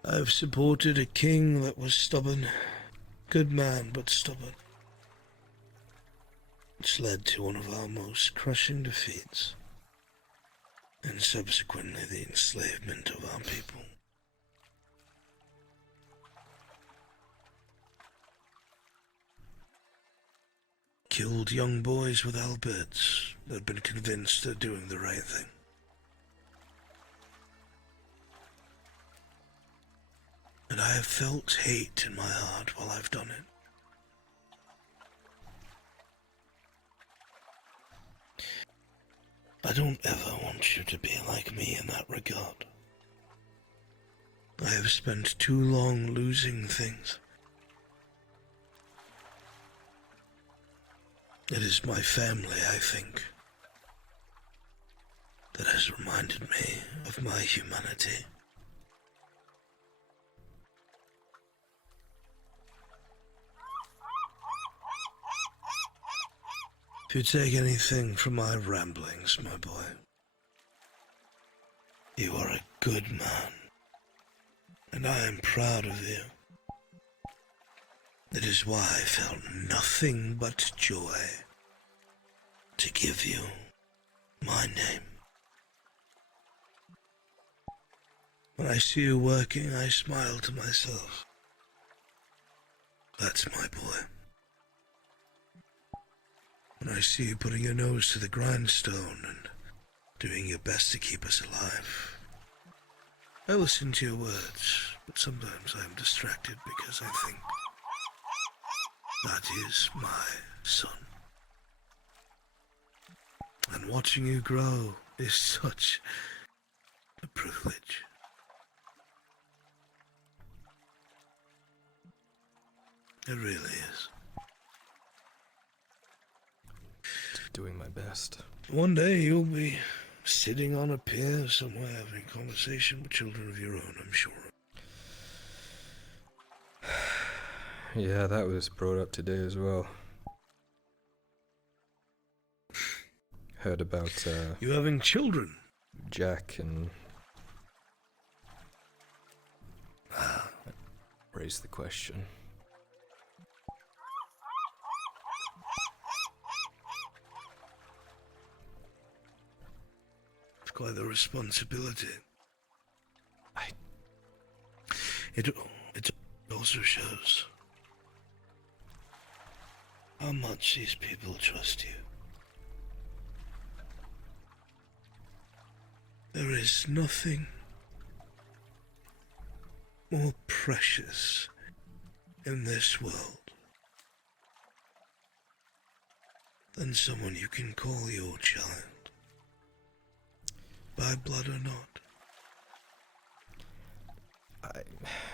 I have supported a king that was stubborn, good man but stubborn, which led to one of our most crushing defeats, and subsequently the enslavement of our people. Killed young boys with halberds that had been convinced they're doing the right thing. And I have felt hate in my heart while I've done it. I don't ever want you to be like me in that regard. I have spent too long losing things. It is my family, I think, that has reminded me of my humanity. If you take anything from my ramblings, my boy, you are a good man, and I am proud of you. It is why I felt nothing but joy to give you my name. When I see you working, I smile to myself. That's my boy. When I see you putting your nose to the grindstone and doing your best to keep us alive, I listen to your words, but sometimes I am distracted because I think that is my son. And watching you grow is such a privilege. It really is. doing my best. One day you'll be sitting on a pier somewhere having a conversation with children of your own, I'm sure. Yeah, that was brought up today as well. Heard about you having children? Jack and raised the question. It's quite the responsibility. It also shows how much these people trust you. There is nothing more precious in this world than someone you can call your child, by blood or not.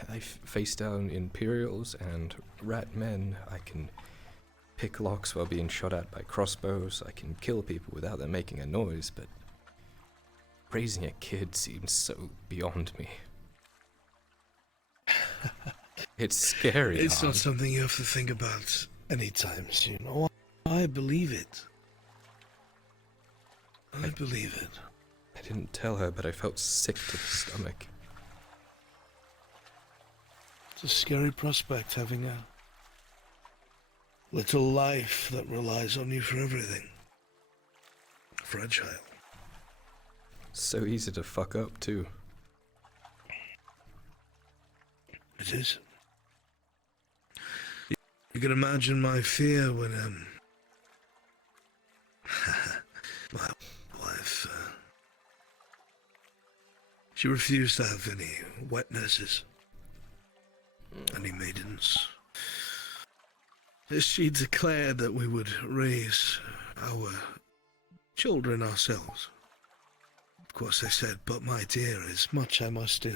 I face down Imperials and rat men. I can pick locks while being shot at by crossbows. I can kill people without them making a noise, but raising a kid seems so beyond me. It's scary. It's not something you have to think about anytime soon. Oh, I believe it. I believe it. I didn't tell her, but I felt sick to the stomach. It's a scary prospect having a little life that relies on you for everything. Fragile. So easy to fuck up, too. It is. You can imagine my fear when, my wife She refused to have any wet nurses, any maidens. She declared that we would raise our children ourselves. Of course I said, but my dear, there's much I must do.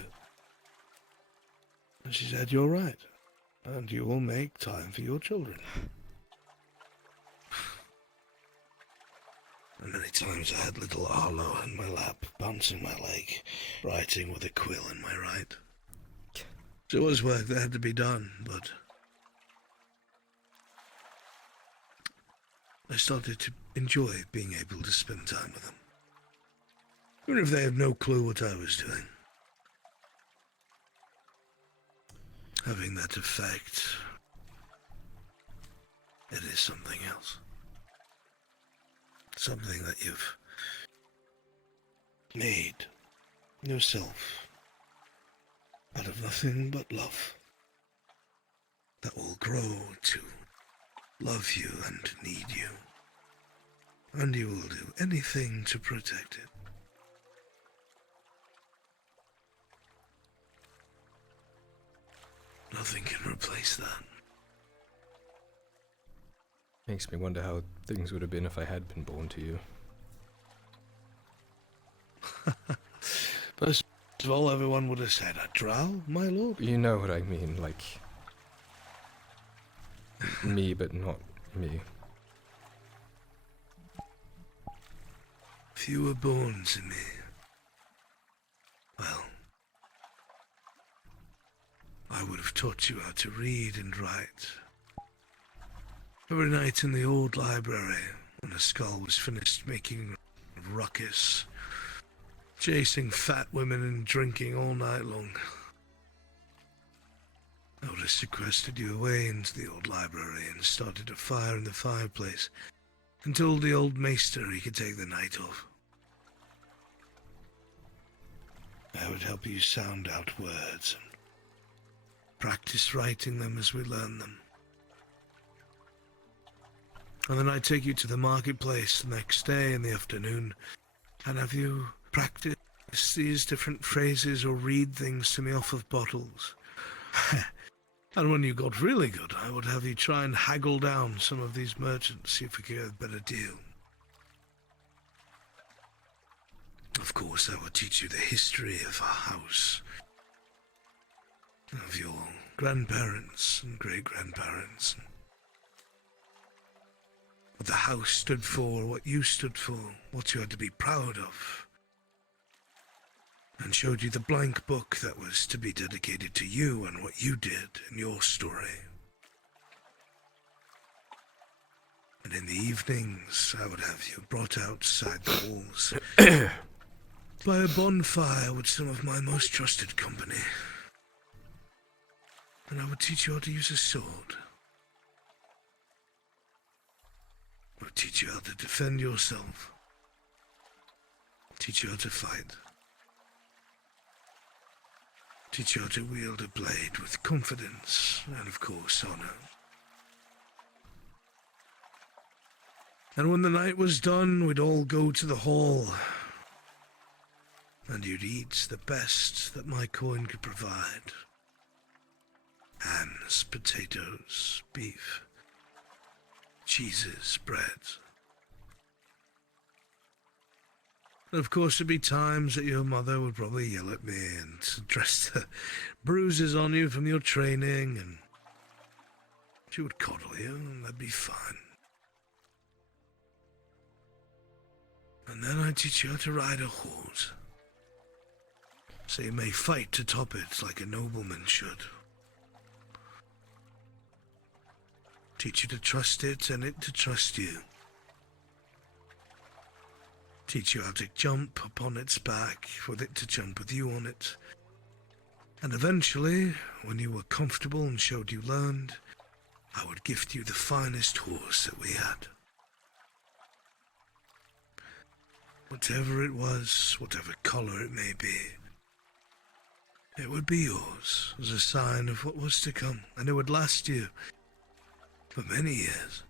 And she said, you're right, and you will make time for your children. And many times I had little Arlo in my lap, bouncing my leg, writing with a quill in my right. So it was work that had to be done, but I started to enjoy being able to spend time with them. Even if they had no clue what I was doing. Having that effect, it is something else. Something that you've made yourself out of nothing but love. That will grow to love you and need you. And you will do anything to protect it. Nothing can replace that. Makes me wonder how things would have been if I had been born to you. First of all, everyone would have said, a drow, my lord? You know what I mean, like... me, but not me. If you were born to me, well, I would have taught you how to read and write. Every night in the old library, when the skull was finished making a ruckus, chasing fat women and drinking all night long, I would have sequestered you away into the old library and started a fire in the fireplace and told the old maester he could take the night off. I would help you sound out words and practice writing them as we learn them. And then I'd take you to the marketplace the next day in the afternoon and have you practice these different phrases or read things to me off of bottles. And when you got really good, I would have you try and haggle down some of these merchants, see if we could get a better deal. Of course, I would teach you the history of our house, of your grandparents and great-grandparents, what the house stood for, what you stood for, what you had to be proud of, and showed you the blank book that was to be dedicated to you and what you did in your story. And in the evenings, I would have you brought outside the walls by a bonfire with some of my most trusted company. And I would teach you how to use a sword. I would teach you how to defend yourself. Teach you how to fight. Teach you how to wield a blade with confidence and, of course, honor. And when the night was done, we'd all go to the hall, and you'd eat the best that my coin could provide. Hams, potatoes, beef, cheeses, bread. And of course, there'd be times that your mother would probably yell at me and address the bruises on you from your training, and she would coddle you, and that'd be fine. And then I'd teach you how to ride a horse, so you may fight to top it like a nobleman should. Teach you to trust it and it to trust you. Teach you how to jump upon its back, with it to jump with you on it. And eventually, when you were comfortable and showed you learned, I would gift you the finest horse that we had. Whatever it was, whatever color it may be, it would be yours as a sign of what was to come, and it would last you for many years.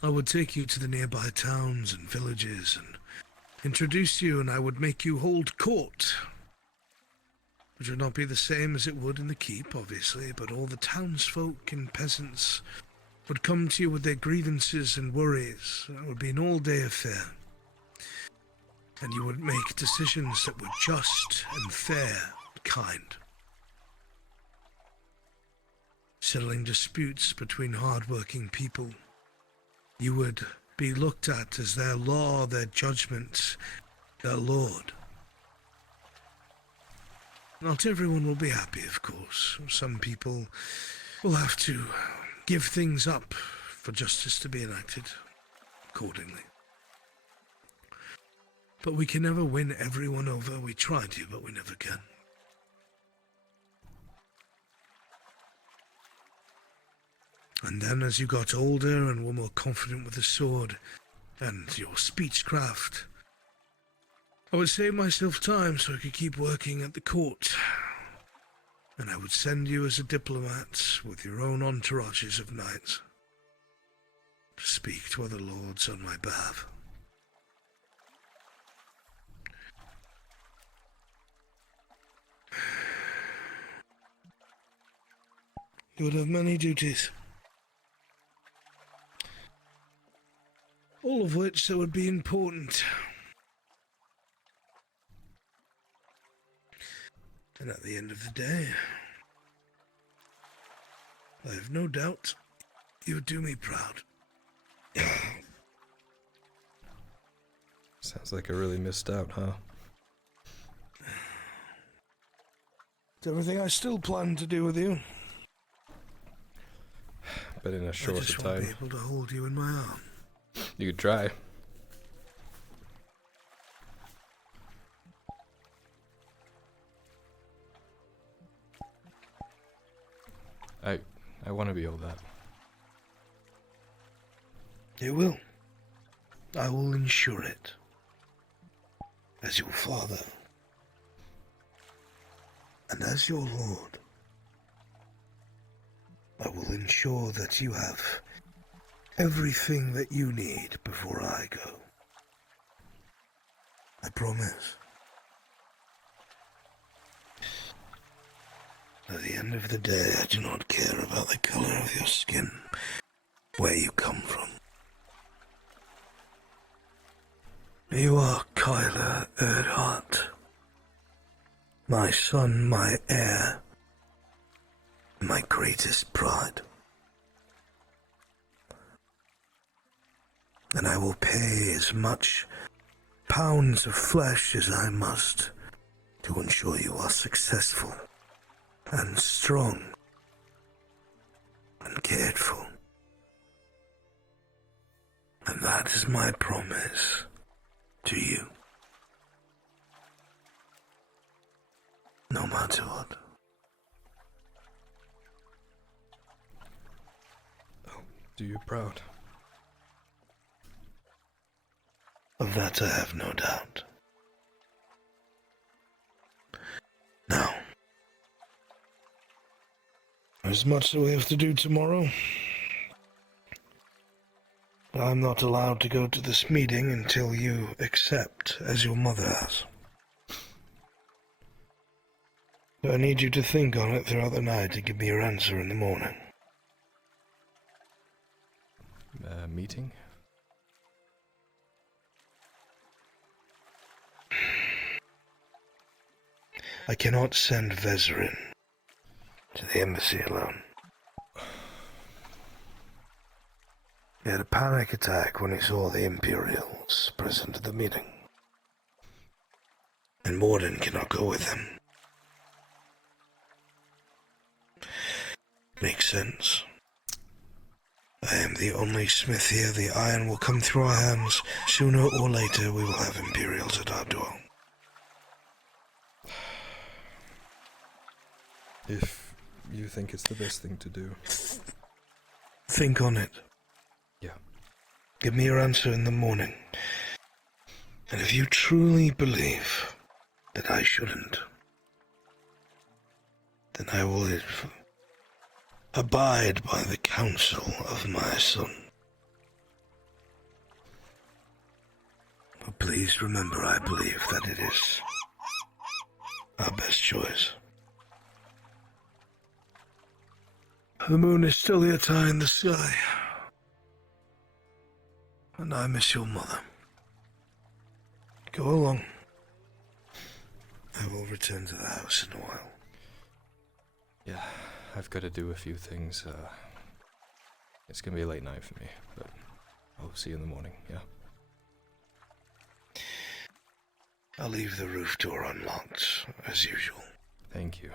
I would take you to the nearby towns and villages and introduce you and I would make you hold court. Which would not be the same as it would in the keep, obviously, but all the townsfolk and peasants would come to you with their grievances and worries. It would be an all-day affair. And you would make decisions that were just and fair and kind. Settling disputes between hard-working people. You would be looked at as their law, their judgment, their lord. Not everyone will be happy, of course. Some people will have to give things up for justice to be enacted accordingly. But we can never win everyone over. We try to, but we never can. And then as you got older and were more confident with the sword and your speechcraft, I would save myself time so I could keep working at the court. And I would send you as a diplomat with your own entourages of knights to speak to other lords on my behalf. You would have many duties. All of which that would be important. And at the end of the day, I have no doubt you would do me proud. Sounds like I really missed out, huh? It's everything I still plan to do with you. But in a shorter I just time. won't be able to hold you in my arm. You could try. I want to be all that. You will. I will ensure it. As your father. And as your lord. I will ensure that you have everything that you need before I go. I promise. At the end of the day, I do not care about the color of your skin, where you come from. You are Kyler Erdhart, my son, my heir, my greatest pride. And I will pay as much pounds of flesh as I must to ensure you are successful and strong and cared for. And that is my promise to you. No matter what. I'll do you proud. Of that I have no doubt. Now, there's much that we have to do tomorrow. I'm not allowed to go to this meeting until you accept, as your mother has. So I need you to think on it throughout the night and give me your answer in the morning. Meeting? I cannot send Vezerin to the embassy alone. He had a panic attack when he saw the Imperials present at the meeting. And Morden cannot go with him. Makes sense. I am the only smith here. The iron will come through our hands. Sooner or later we will have Imperials at our door. If you think it's the best thing to do. Think on it. Yeah. Give me your answer in the morning. And if you truly believe that I shouldn't, then I will abide by the counsel of my son. But please remember I believe that it is our best choice. The moon is still yet high in the sky. And I miss your mother. Go along. I will return to the house in a while. Yeah, I've got to do a few things. It's gonna be a late night for me, but I'll see you in the morning, yeah? I'll leave the roof door unlocked, as usual. Thank you.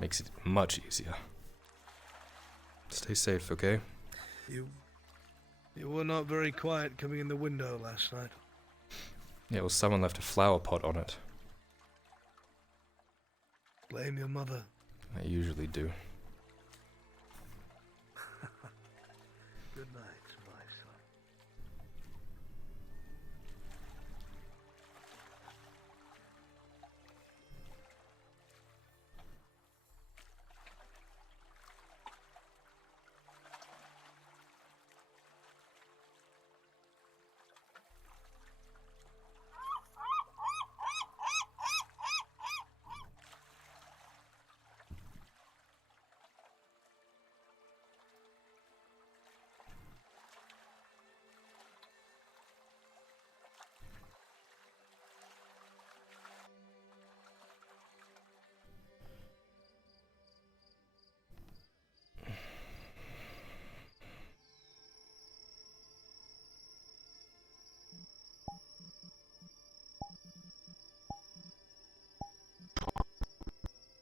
Makes it much easier. Stay safe, okay? You were not very quiet coming in the window last night. Yeah, well, someone left a flower pot on it. Blame your mother. I usually do. Good night, my son.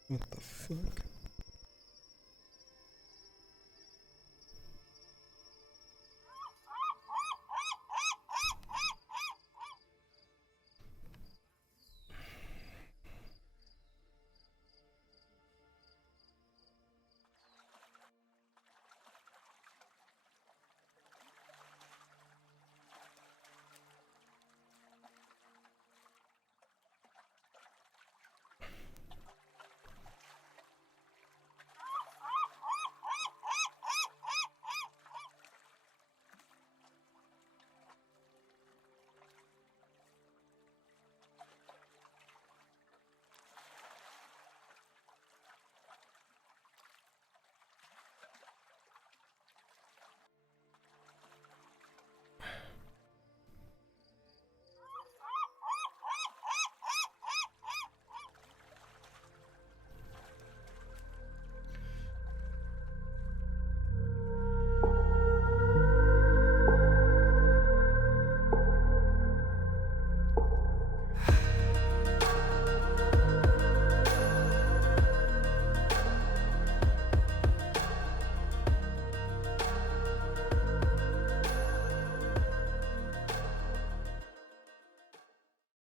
What the fuck?